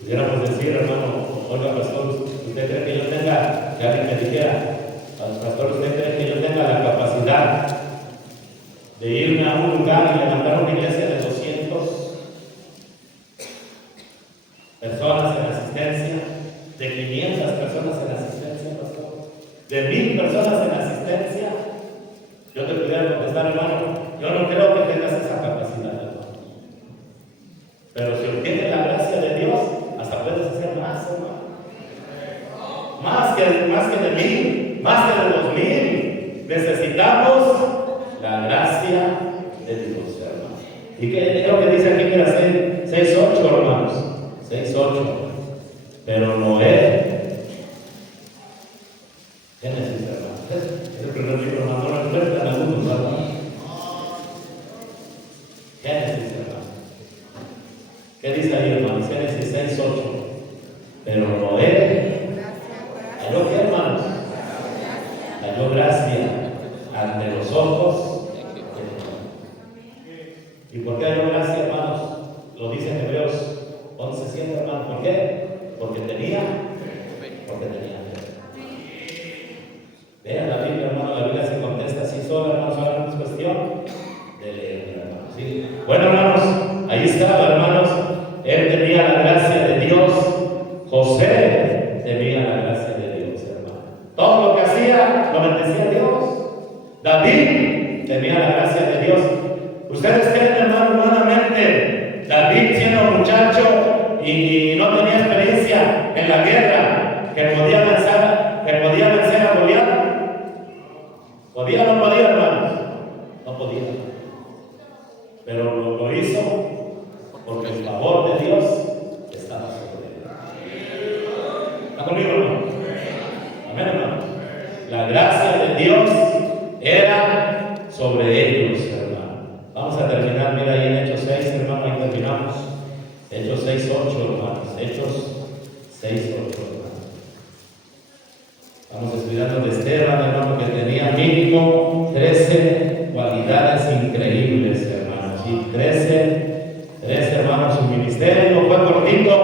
Pudiéramos decir, hermano, oiga, pastor, ¿usted cree que yo tenga, que alguien me dijera, pastor, ¿usted cree que yo tenga la capacidad de irme a un lugar y levantar una iglesia de 200 personas en asistencia, de 500 personas en asistencia, pastor, de 1000 personas en asistencia? Yo te pudiera contestar, hermano, yo no creo que tengas esa capacidad, hermano. Pero si obtienes la gracia de Dios, hasta puedes hacer más, hermano. Más que de 1000, más que de 2000. Necesitamos la gracia de Dios, hermano. ¿Y qué es lo que dice aquí? Mira, 6:8, hermanos. 6:8. Pero Noé, Génesis, hermano. Es el primer libro, hermano. No lo encuentran algunos, hermano. Génesis, hermano. ¿Qué dice ahí, hermano? Génesis 6:8. Pero Noé halló, ¿qué, hermanos? Halló gracia ante los ojos de Dios. ¿Y por qué halló gracia, hermanos? Lo dice en Hebreos 11:7, hermanos. ¿Por qué? Porque tenía fe. Vean la Biblia, hermano. La Biblia se contesta así sola, hermanos. Ahora es cuestión de leer, hermanos. ¿Sí? Bueno, hermanos, ahí estaba, hermanos. Él tenía la gracia de Dios. José tenía la gracia de Dios, hermano. Todo lo que hacía lo bendecía Dios. David tenía la gracia de Dios. ¿Ustedes creen, hermano, humanamente, David siendo muchacho y no tenía experiencia en la guerra, que podía vencer a Goliat? ¿Podía o no podía, hermanos? No podía. Pero lo hizo porque el favor de Dios estaba sobre él. ¿Está conmigo, hermano? Amén, hermano. La gracia de Dios Hechos 6:8, hermanos. Hechos 6:8, hermanos. Estamos estudiando de Esteban, hermano, que tenía mínimo 13 cualidades increíbles, hermanos. Y 13, hermanos, su ministerio no fue cortito.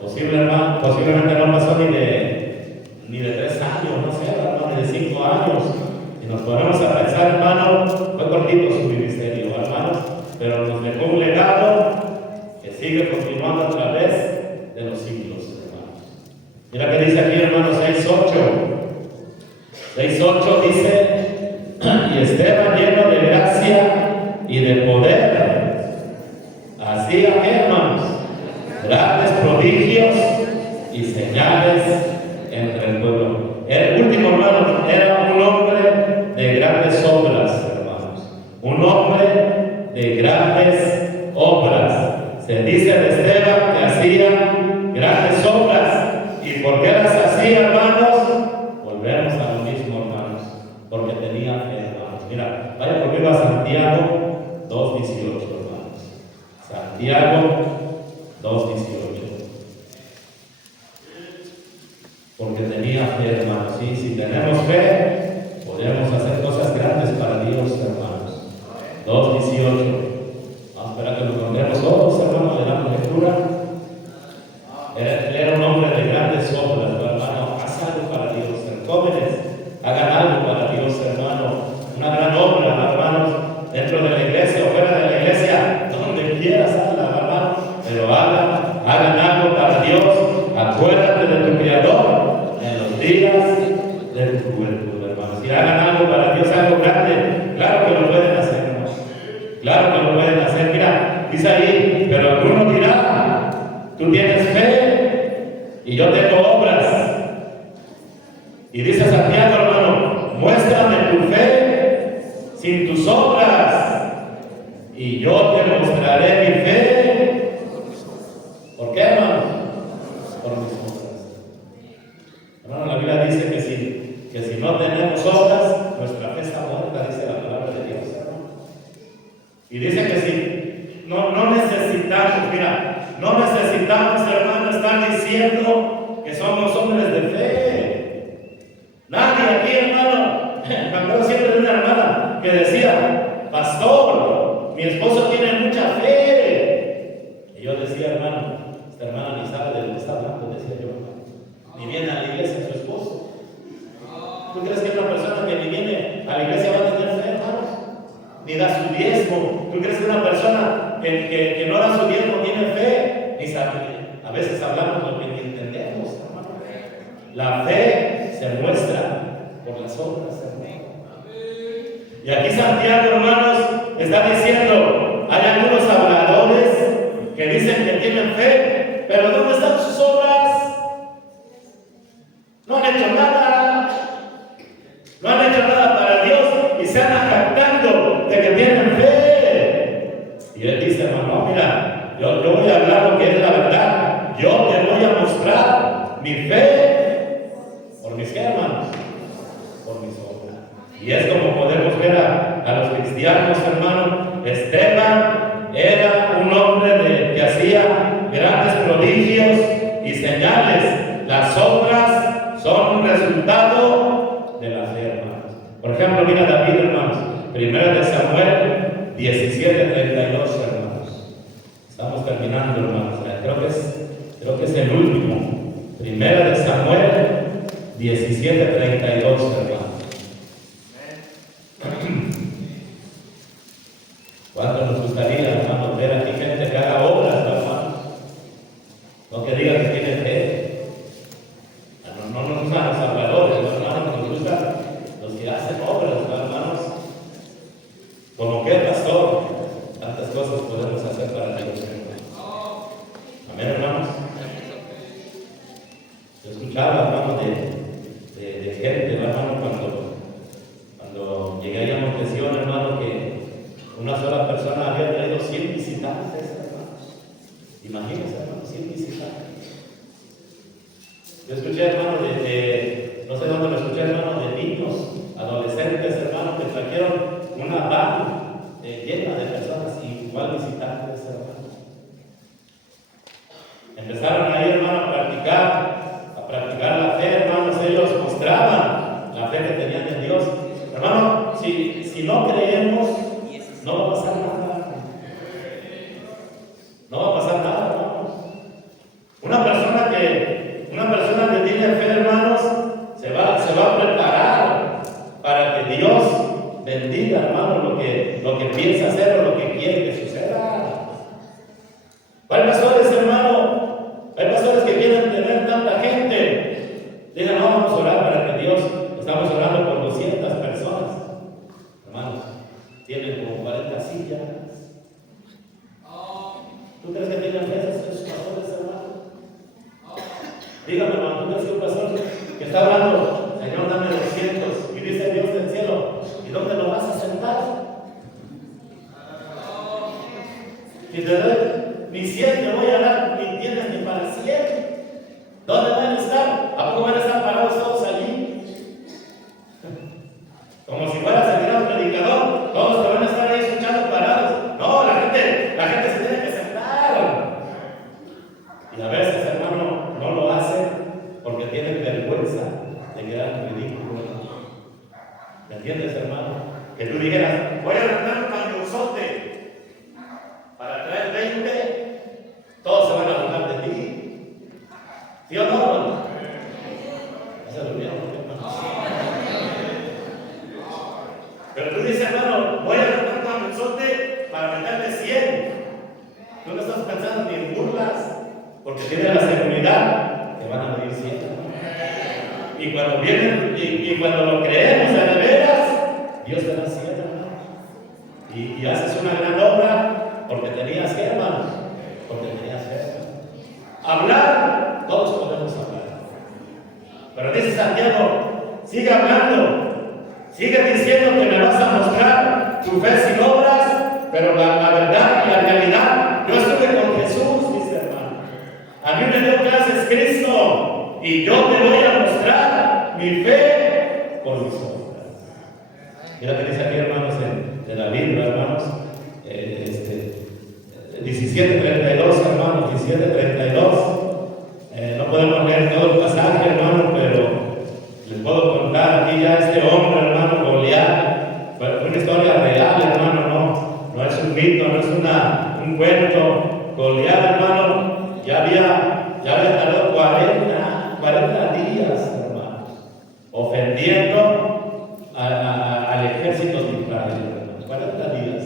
Posiblemente no pasó ni de 3 años, no sé, hermano, ni de 5 años. Y nos ponemos a pensar, hermano, fue cortito su ministerio, hermanos, pero nos dejó un legado que sigue continuando a través de los siglos, hermanos. Mira que dice aquí, hermanos, 6:8. 6:8 dice, y Esteban, lleno de gracia y de poder, hacía, hermanos, grandes prodigios y señales entre el pueblo. El último, hermano, era un hombre de grandes obras, hermanos. Un hombre de grandes obras. Se dice de Esteban que hacía grandes obras. ¿Y por qué las hacía, hermanos? Volvemos a lo mismo, hermanos. Porque tenía fe, hermanos. Mira, vaya conmigo a Santiago 2:18, hermanos. Santiago 2:18. Porque tenía fe, hermanos. Sí, si tenemos fe, podemos hacer cosas grandes para Dios, hermanos. 2:18. Vamos a esperar que lo encontremos todos, hermanos, de la lectura. Era un hombre de grandes obras, hermano. Haz algo para Dios. Jóvenes, hagan algo para Dios, hermano. Una gran obra, hermanos, dentro de la iglesia o fuera de la iglesia, donde quieras, hazla, hermano. Pero hagan algo para Dios. Acuérdate de tu Creador en los días de tu juventud, hermanos. Si hagan algo para Dios, algo grande, claro que lo pueden hacer, hermanos. Claro que lo pueden hacer. Mira, dice ahí, pero alguno dirá, tú tienes fe y yo tengo obras. Y dice Santiago, hermano, muéstrame tu fe sin tus obras, y yo te mostraré mi fe. ¿Por qué, hermano? Por mis obras. Hermano, la Biblia dice que si no tenemos obras, nuestra fe está muerta, dice la palabra de Dios, hermano. Y dice que si no necesitamos, mira, no necesitamos, hermano, estar diciendo que somos hombres de fe. Nadie aquí, hermano. Me acuerdo siempre de una hermana que decía, pastor, mi esposo tiene mucha fe. Y yo decía, hermano, esta hermana ni sabe de lo que está hablando, decía yo, ni viene a la iglesia su esposo. ¿Tú crees que una persona que ni viene a la iglesia va a tener fe, hermanos? Ni da su diezmo. ¿Tú crees que una persona que no da su diezmo tiene fe? Ni sabe. A veces hablamos lo que ni entendemos, hermano. La fe se muestra por las obras, hermano. Y aquí Santiago, hermanos, está diciendo, hay algunos habladores que dicen que tienen fe, pero ¿dónde están sus obras? No han hecho nada. No han hecho nada para Dios y se andan jactando de que tienen fe. Y él dice, hermano, mira, yo voy a hablar lo que es la verdad. Yo te voy a mostrar mi fe por mis hermanos, por mis obras. Y es como podemos ver a los cristianos, hermano. Esteban era un hombre que hacía grandes prodigios y señales. Las obras son un resultado de la fe, hermanos. Por ejemplo, mira David, hermanos. Primera de Samuel 17:32, hermanos. Estamos terminando, hermanos. Creo que es el último. Primera de Samuel 17:32, hermanos. ¿Cuánto nos gustaría, hermanos, ver aquí gente que haga obras, hermanos? No que diga que tiene fe. No nos gustan los habladores, hermanos, nos gustan los que hacen obras, hermanos. Como que el pastor, tantas cosas podemos hacer para Dios, hermanos. Amén, hermanos. Yo escuchaba, hermano, de gente, hermano, cuando llegué allá a Montesión, hermano, que una sola persona había traído 100 visitantes, hermanos. Imagínense, hermano, 100 visitantes. Yo escuché, hermano, no sé dónde lo escuché, hermano, de niños, adolescentes, hermano, que trajeron una van llena de personas, igual visitantes, hermano. si no creemos, no va a pasar nada. No va a pasar nada, hermanos. Una persona que tiene fe, hermanos, se va a preparar para que Dios bendiga, hermano, lo que piensa hacer o lo que quiere que suceda. Hay pastores, hermano, hay pastores que quieren tener tanta gente. Digan, no, vamos a orar para que Dios, estamos orando por 200 personas. Hermanos, tienen como 40 sillas. ¿Tú crees que tienen fe esos pastores, hermano? Dígame, hermano, ¿tú crees que un pastor que está hablando, Señor, dame 200, y dice Dios del cielo, ¿y dónde lo vas a sentar? Y te doy ni 100 te voy a dar, ni tienes ni para 100. ¿Dónde van a estar? ¿A poco van a estar parados todos allí? Como si fueras el gran predicador, todos te van a estar ahí escuchando parados. No, la gente se tiene que sentar. Y a veces, hermano, no lo hacen porque tienen vergüenza de quedar ridículo. ¿Me entiendes, hermano? Que tú dijeras, voy a rentar un camionzote para traer 20, todos se van a burlar de ti. ¿Sí o no, hermano? ¿Ya se durmieron, hermano? Pero tú dices, hermano, voy a rentar un camionzote para meterle 100. Tú no estás pensando ni en burlas, porque tienes la seguridad que van a venir 100. Y cuando vienen, y cuando lo creemos de veras, Dios te da 100, hermano. Y haces una gran obra porque tenías que, hermano. Porque tenías que. Hablar, todos podemos hablar. Pero dice Santiago, sigue hablando, sigue diciendo que me vas a mostrar tu fe sin obras, pero la verdad y la realidad, yo estuve con Jesús, dice hermano. A mí me dio clases Cristo y yo te voy a mostrar mi fe con mis obras. Mira que dice aquí, hermanos, de la Biblia, hermanos, 17:32, hermanos, 17:32. No podemos leer todo el pasaje, hermano, pero les puedo contar aquí ya este hombre, hermano, Goliat. Fue una historia real, hermano, no es un mito, no es un cuento. Goliat, hermano, ya había tardado 40 días, hermano, ofendiendo al ejército de Israel. 40 días.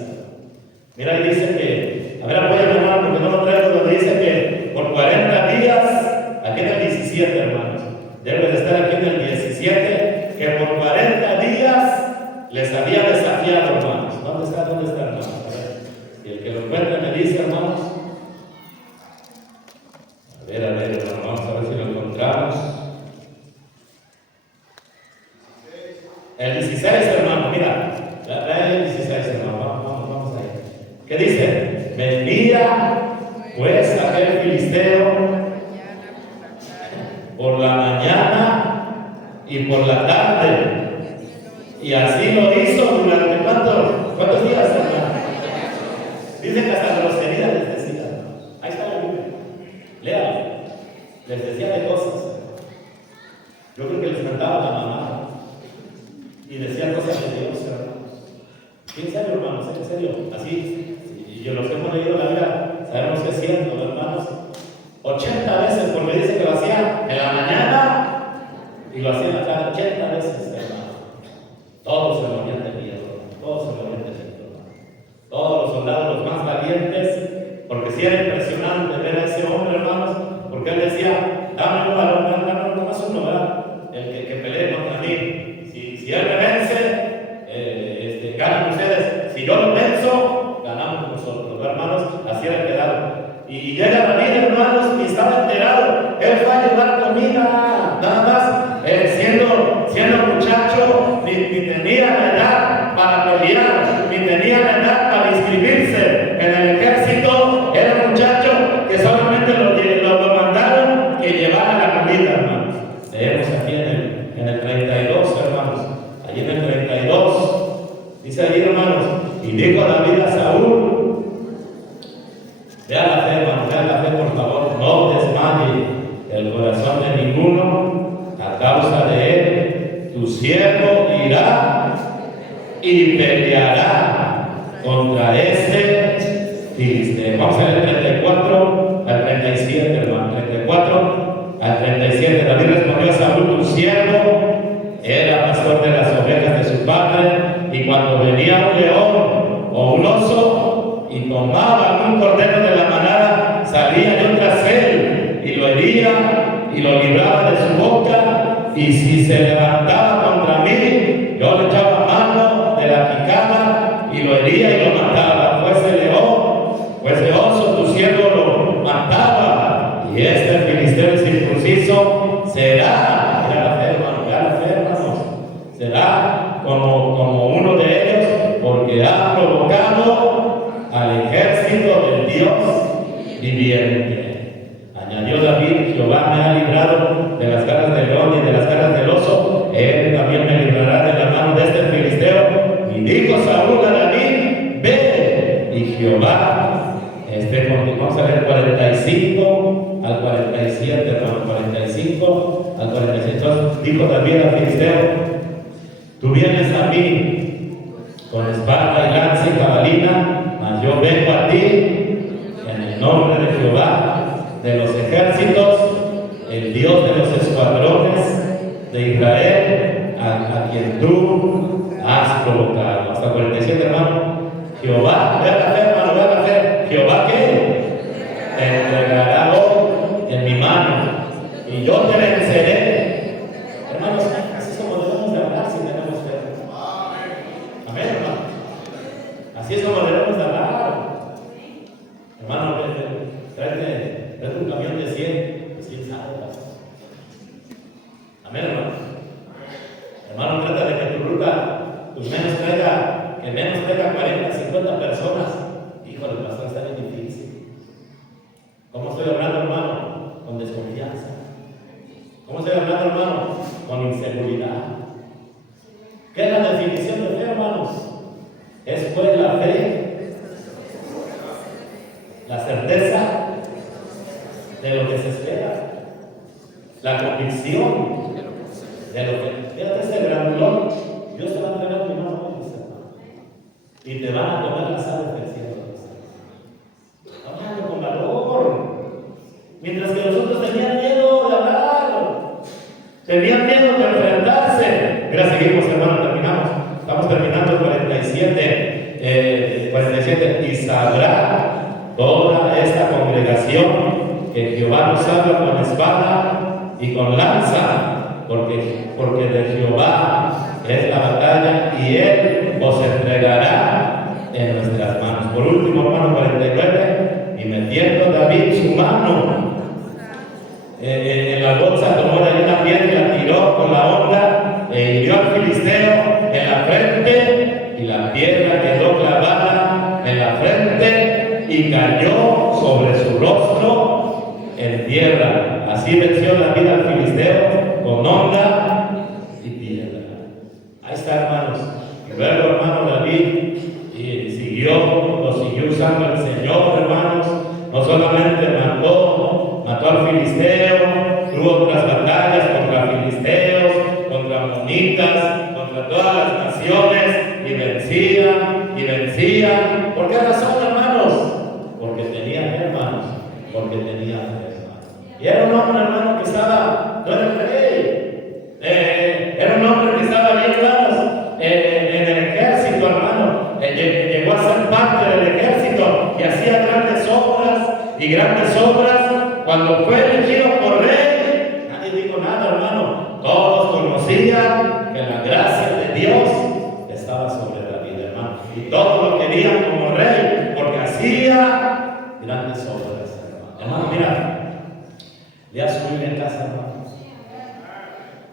Mira, ahí dice que, a ver, apóyame, hermano, porque no lo traigo, donde dice que por 40 días, aquí en el 17, hermanos, debe de estar aquí en el 17, que por 40 días les había desafiado, hermanos. ¿Dónde está, hermanos? A ver, si el que lo encuentra me dice, hermanos. A ver, hermanos, vamos a ver si lo encontramos. El 16, hermano, mira, trae el 16, hermano, vamos ahí. ¿Qué dice? Venía pues aquel filisteo por la mañana y por la tarde, y así lo hizo durante ¿cuántos días, hermano? Dice que hasta grosería les decía. Ahí está la Biblia, léalo. Les decía de cosas. Yo creo que les cantaba la mamá y decía cosas de Dios, hermano. En serio, hermanos, en serio, así. Y los que hemos leído la Biblia sabemos que es cierto, hermanos. 80 veces, porque dice que lo hacía en la mañana y lo hacía en la tarde. 80 veces, hermano. Todos se morían de miedo, todos se morían de miedo. Todos los soldados, los más valientes, porque sí era impresionante ver a ese hombre, hermanos, porque él decía, dame un balón, dame nomás uno, ¿verdad? El que pelee contra mí. Si él me vence, ganan ustedes. Si yo lo venzo, ganamos nosotros, hermanos. Así era quedado. Y llega David, hermanos, y estaba enterado. Él fue a llevar comida, nada más, siendo muchacho, ni tenía la edad para pelear, ni tenía la edad para inscribirse en el ejército. Era un muchacho que solamente lo mandaron que llevara la comida, hermanos. Leemos aquí en el 32, hermanos. Allí en el 32, dice allí, hermanos, y dijo David a Saúl, vea la fe, hermano, vea la fe, por favor, no desmaye el corazón de ninguno a causa de él. Tu siervo irá y peleará contra este filisteo. Vamos a leer 34 al 37, hermano. 34 al 37. David respondió a Saúl: tu siervo era pastor de las ovejas de su padre, y cuando venía un león o un oso y tomaba algún cordero de la manada, salía yo tras él y lo hería y lo libraba de su boca, y si se levantaba contra mí, yo le echaba mano de la picada y lo hería y lo mataba. Fuese león, fuese oso, tu siervo lo mataba, y este filisteo incircunciso será, mira la fe, hermano, mira la fe, hermanos, será como uno de ellos, porque ha provocado al ejército del Dios viviente. Añadió David: Jehová me ha librado de las garras del león y de las garras del oso, él también me librará de la mano de este filisteo. Y dijo Saúl a David: ve. Y Jehová, vamos a ver 45 al 47, hermano, 45 al 47. Entonces dijo David al filisteo: tú vienes a mí con espada y lanza y jabalina, mas yo vengo a ti en el nombre de Jehová de los ejércitos, el Dios de los escuadrones de Israel, a quien tú has provocado. Hasta 47, hermano. Jehová, vea la fe, hermano, vea la fe. Jehová, ¿qué? Te entregará hoy en mi mano, y yo te venceré. Hermanos, así es como debemos de hablar si tenemos fe. Amén, hermano. Así es como debemos de hablar. Hermano, tráete un camión de 100 salvas. Amén, hermano. Hermano, trata de que tu ruta que menos traiga 40, 50 personas. Híjole, pastor, está bien difícil. ¿Cómo estoy hablando, hermano? Con desconfianza. ¿Cómo estoy hablando, hermano? Con inseguridad. ¿Qué es la definición de fe, hermanos? Es pues la fe, la certeza de lo que se espera, la convicción de lo que. Fíjate ese grandulón, Dios te va a entregar en mi mano hoy, mis hermanos, y te van a comer las aves del cielo. Háblalo con valor. Mientras que los otros tenían miedo de hablar, tenían miedo de enfrentarse. Mira, seguimos, hermano, terminamos. Estamos terminando el 47. 47. Y sabrá toda esta congregación que Jehová nos habla con espada y con lanza, porque de Jehová es la batalla, y él os entregará en nuestras manos. Por último, hermano, 49. Y metiendo David su mano en la bolsa, tomó de ahí una piedra y la tiró con la honda, e hirió al filisteo en la frente, y la piedra quedó clavada en la frente y cayó sobre su rostro en tierra. Así venció David al filisteo con honda y piedra. Ahí está, hermanos. Y luego, hermano, David lo siguió usando el Señor, hermanos. No solamente mató al filisteo, tuvo otras batallas contra filisteos, contra amonitas, contra todas las naciones, y vencía. ¿Por qué razón, hermanos? Porque tenía fe, hermanos. Porque tenía fe, hermanos. Y era un hombre, hermano, que estaba, no era el rey, era un hombre que estaba bien, hermanos, en el ejército, hermano. Llegó a ser parte del ejército y hacía grandes obras. Cuando fue elegido por rey, nadie dijo nada, hermano. Todos conocían que la gracia de Dios estaba sobre David, hermano, y todos lo querían como rey porque hacía grandes obras, hermano. Hermano, mira, lea su Biblia en casa, hermano.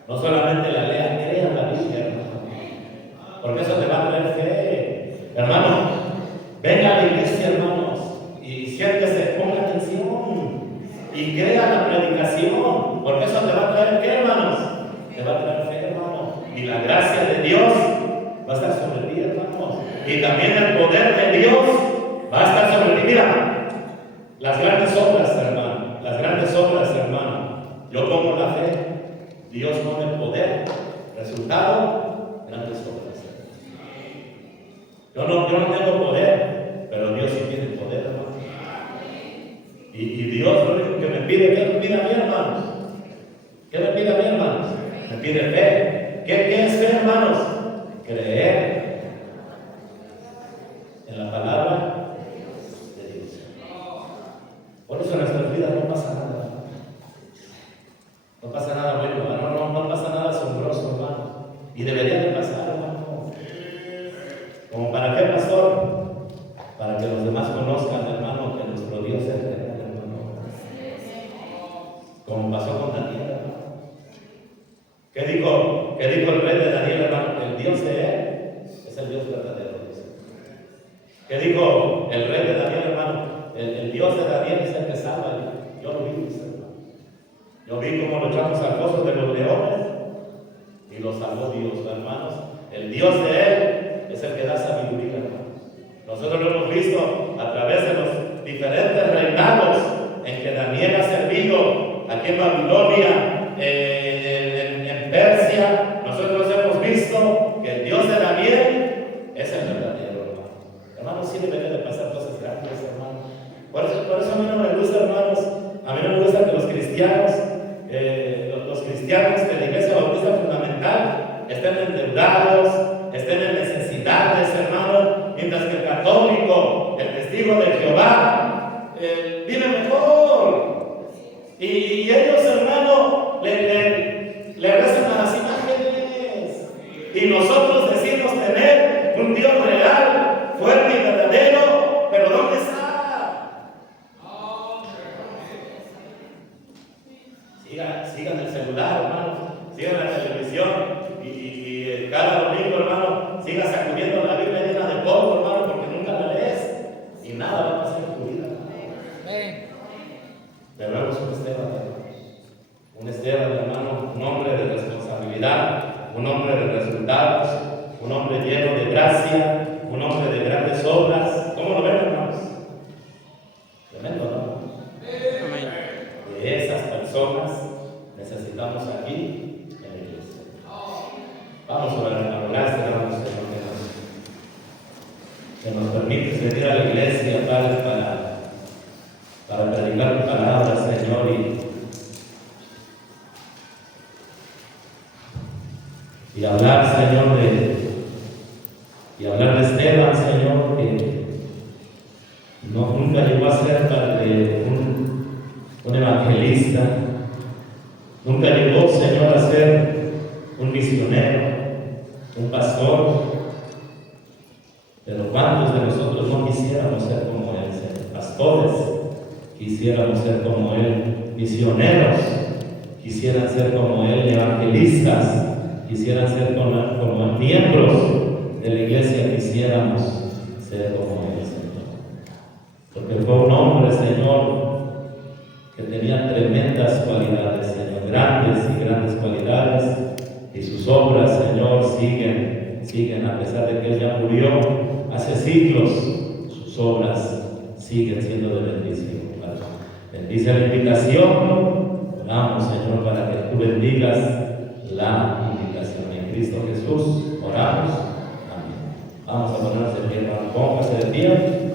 No solamente la lea, crea la Biblia, hermano, porque eso te va a traer fe. Hermano, venga a la iglesia, hermanos, y siéntese, ponga atención y crea la predicación, porque eso te va a traer ¿qué, hermanos? Te va a traer fe, hermano, y la gracia de Dios va a estar sobre ti, hermanos, y también el poder de Dios va a estar sobre ti. Mira, las grandes obras, hermano, yo pongo la fe, Dios pone el poder, resultado, grandes obras. Yo no tengo poder, pero Dios sí tiene poder, hermano. Y Dios lo único que me pide, ¿qué me pide a mí, hermanos? ¿Qué me pide a mí, hermanos? Me pide fe. ¿Qué es fe, hermanos? Creer en la palabra de Dios. Por eso en nuestras vidas no pasa nada. No pasa nada bueno, hermano. No pasa nada asombroso, hermano. Y debería de pasar, hermano. ¿Como para qué, pastor? Para que los demás conozcan, hermano, que nuestro Dios es real, hermano. Como pasó con Daniel, hermano. ¿Qué dijo el rey de Daniel, hermano? El Dios de él es el Dios verdadero. ¿Qué dijo el rey de Daniel, hermano? El Dios de Daniel es el que salva. Yo lo vi, hermano. Yo vi cómo lo echamos al foso de los leones y lo salvó Dios, hermanos. El Dios de él es el que da sabiduría, hermanos. Nosotros lo hemos visto a través de los diferentes reinados en que Daniel ha servido aquí en Babilonia, en Persia. Nosotros hemos visto que el Dios de Daniel es el verdadero, hermano. Hermanos, sí debería de pasar cosas grandes, hermano. Por eso a mí no me gusta, hermanos. A mí no me gusta que los cristianos de la Iglesia Bautista Fundamental estén endeudados, estén en necesidades, hermano, mientras que el católico, el testigo de Jehová, vive mejor. Y ellos, hermano, le rezan a las imágenes. Y nosotros decimos tener un Dios real, fuerte y verdadero, pero ¿dónde está? Sigan el celular, hermano, sigan la televisión y cada domingo, hermano, sigan sacudiendo la Biblia llena de polvo, hermano, porque nunca la lees y nada va a pasar en tu vida, hermano. Pero luego es un Esteban, hermano. Un Esteban, hermano, un hombre de responsabilidad, un hombre de resultados, un hombre lleno de gracia, un hombre de grandes obras. ¿Cómo lo ven, hermanos? Tremendo, ¿no? Amén. De esas personas necesitamos aquí en la iglesia. Vamos a orar, hermano. Gracias, hermano, Señor, que nos permites venir a la iglesia, Padre, para predicar tu palabra, Señor, y hablar, Señor, de Esteban, Señor, que nunca llegó a ser, Padre, un evangelista. Nunca llegó, Señor, a ser un misionero, un pastor. Pero ¿cuántos de nosotros no quisiéramos ser como él, Señor? Pastores, quisiéramos ser como él. Misioneros, quisieran ser como él. Evangelistas, quisieran ser como miembros de la iglesia, quisiéramos ser como él, Señor. Porque fue un hombre, Señor, que tenía tremendas cualidades, Señor, grandes y grandes cualidades, y sus obras, Señor, siguen, a pesar de que él ya murió hace siglos, sus obras siguen siendo de bendición, Padre. Bendice la invitación, oramos, Señor, para que tú bendigas la invitación. En Cristo Jesús, oramos. Amén. Vamos a ponernos de pie, hermano, póngase de pie.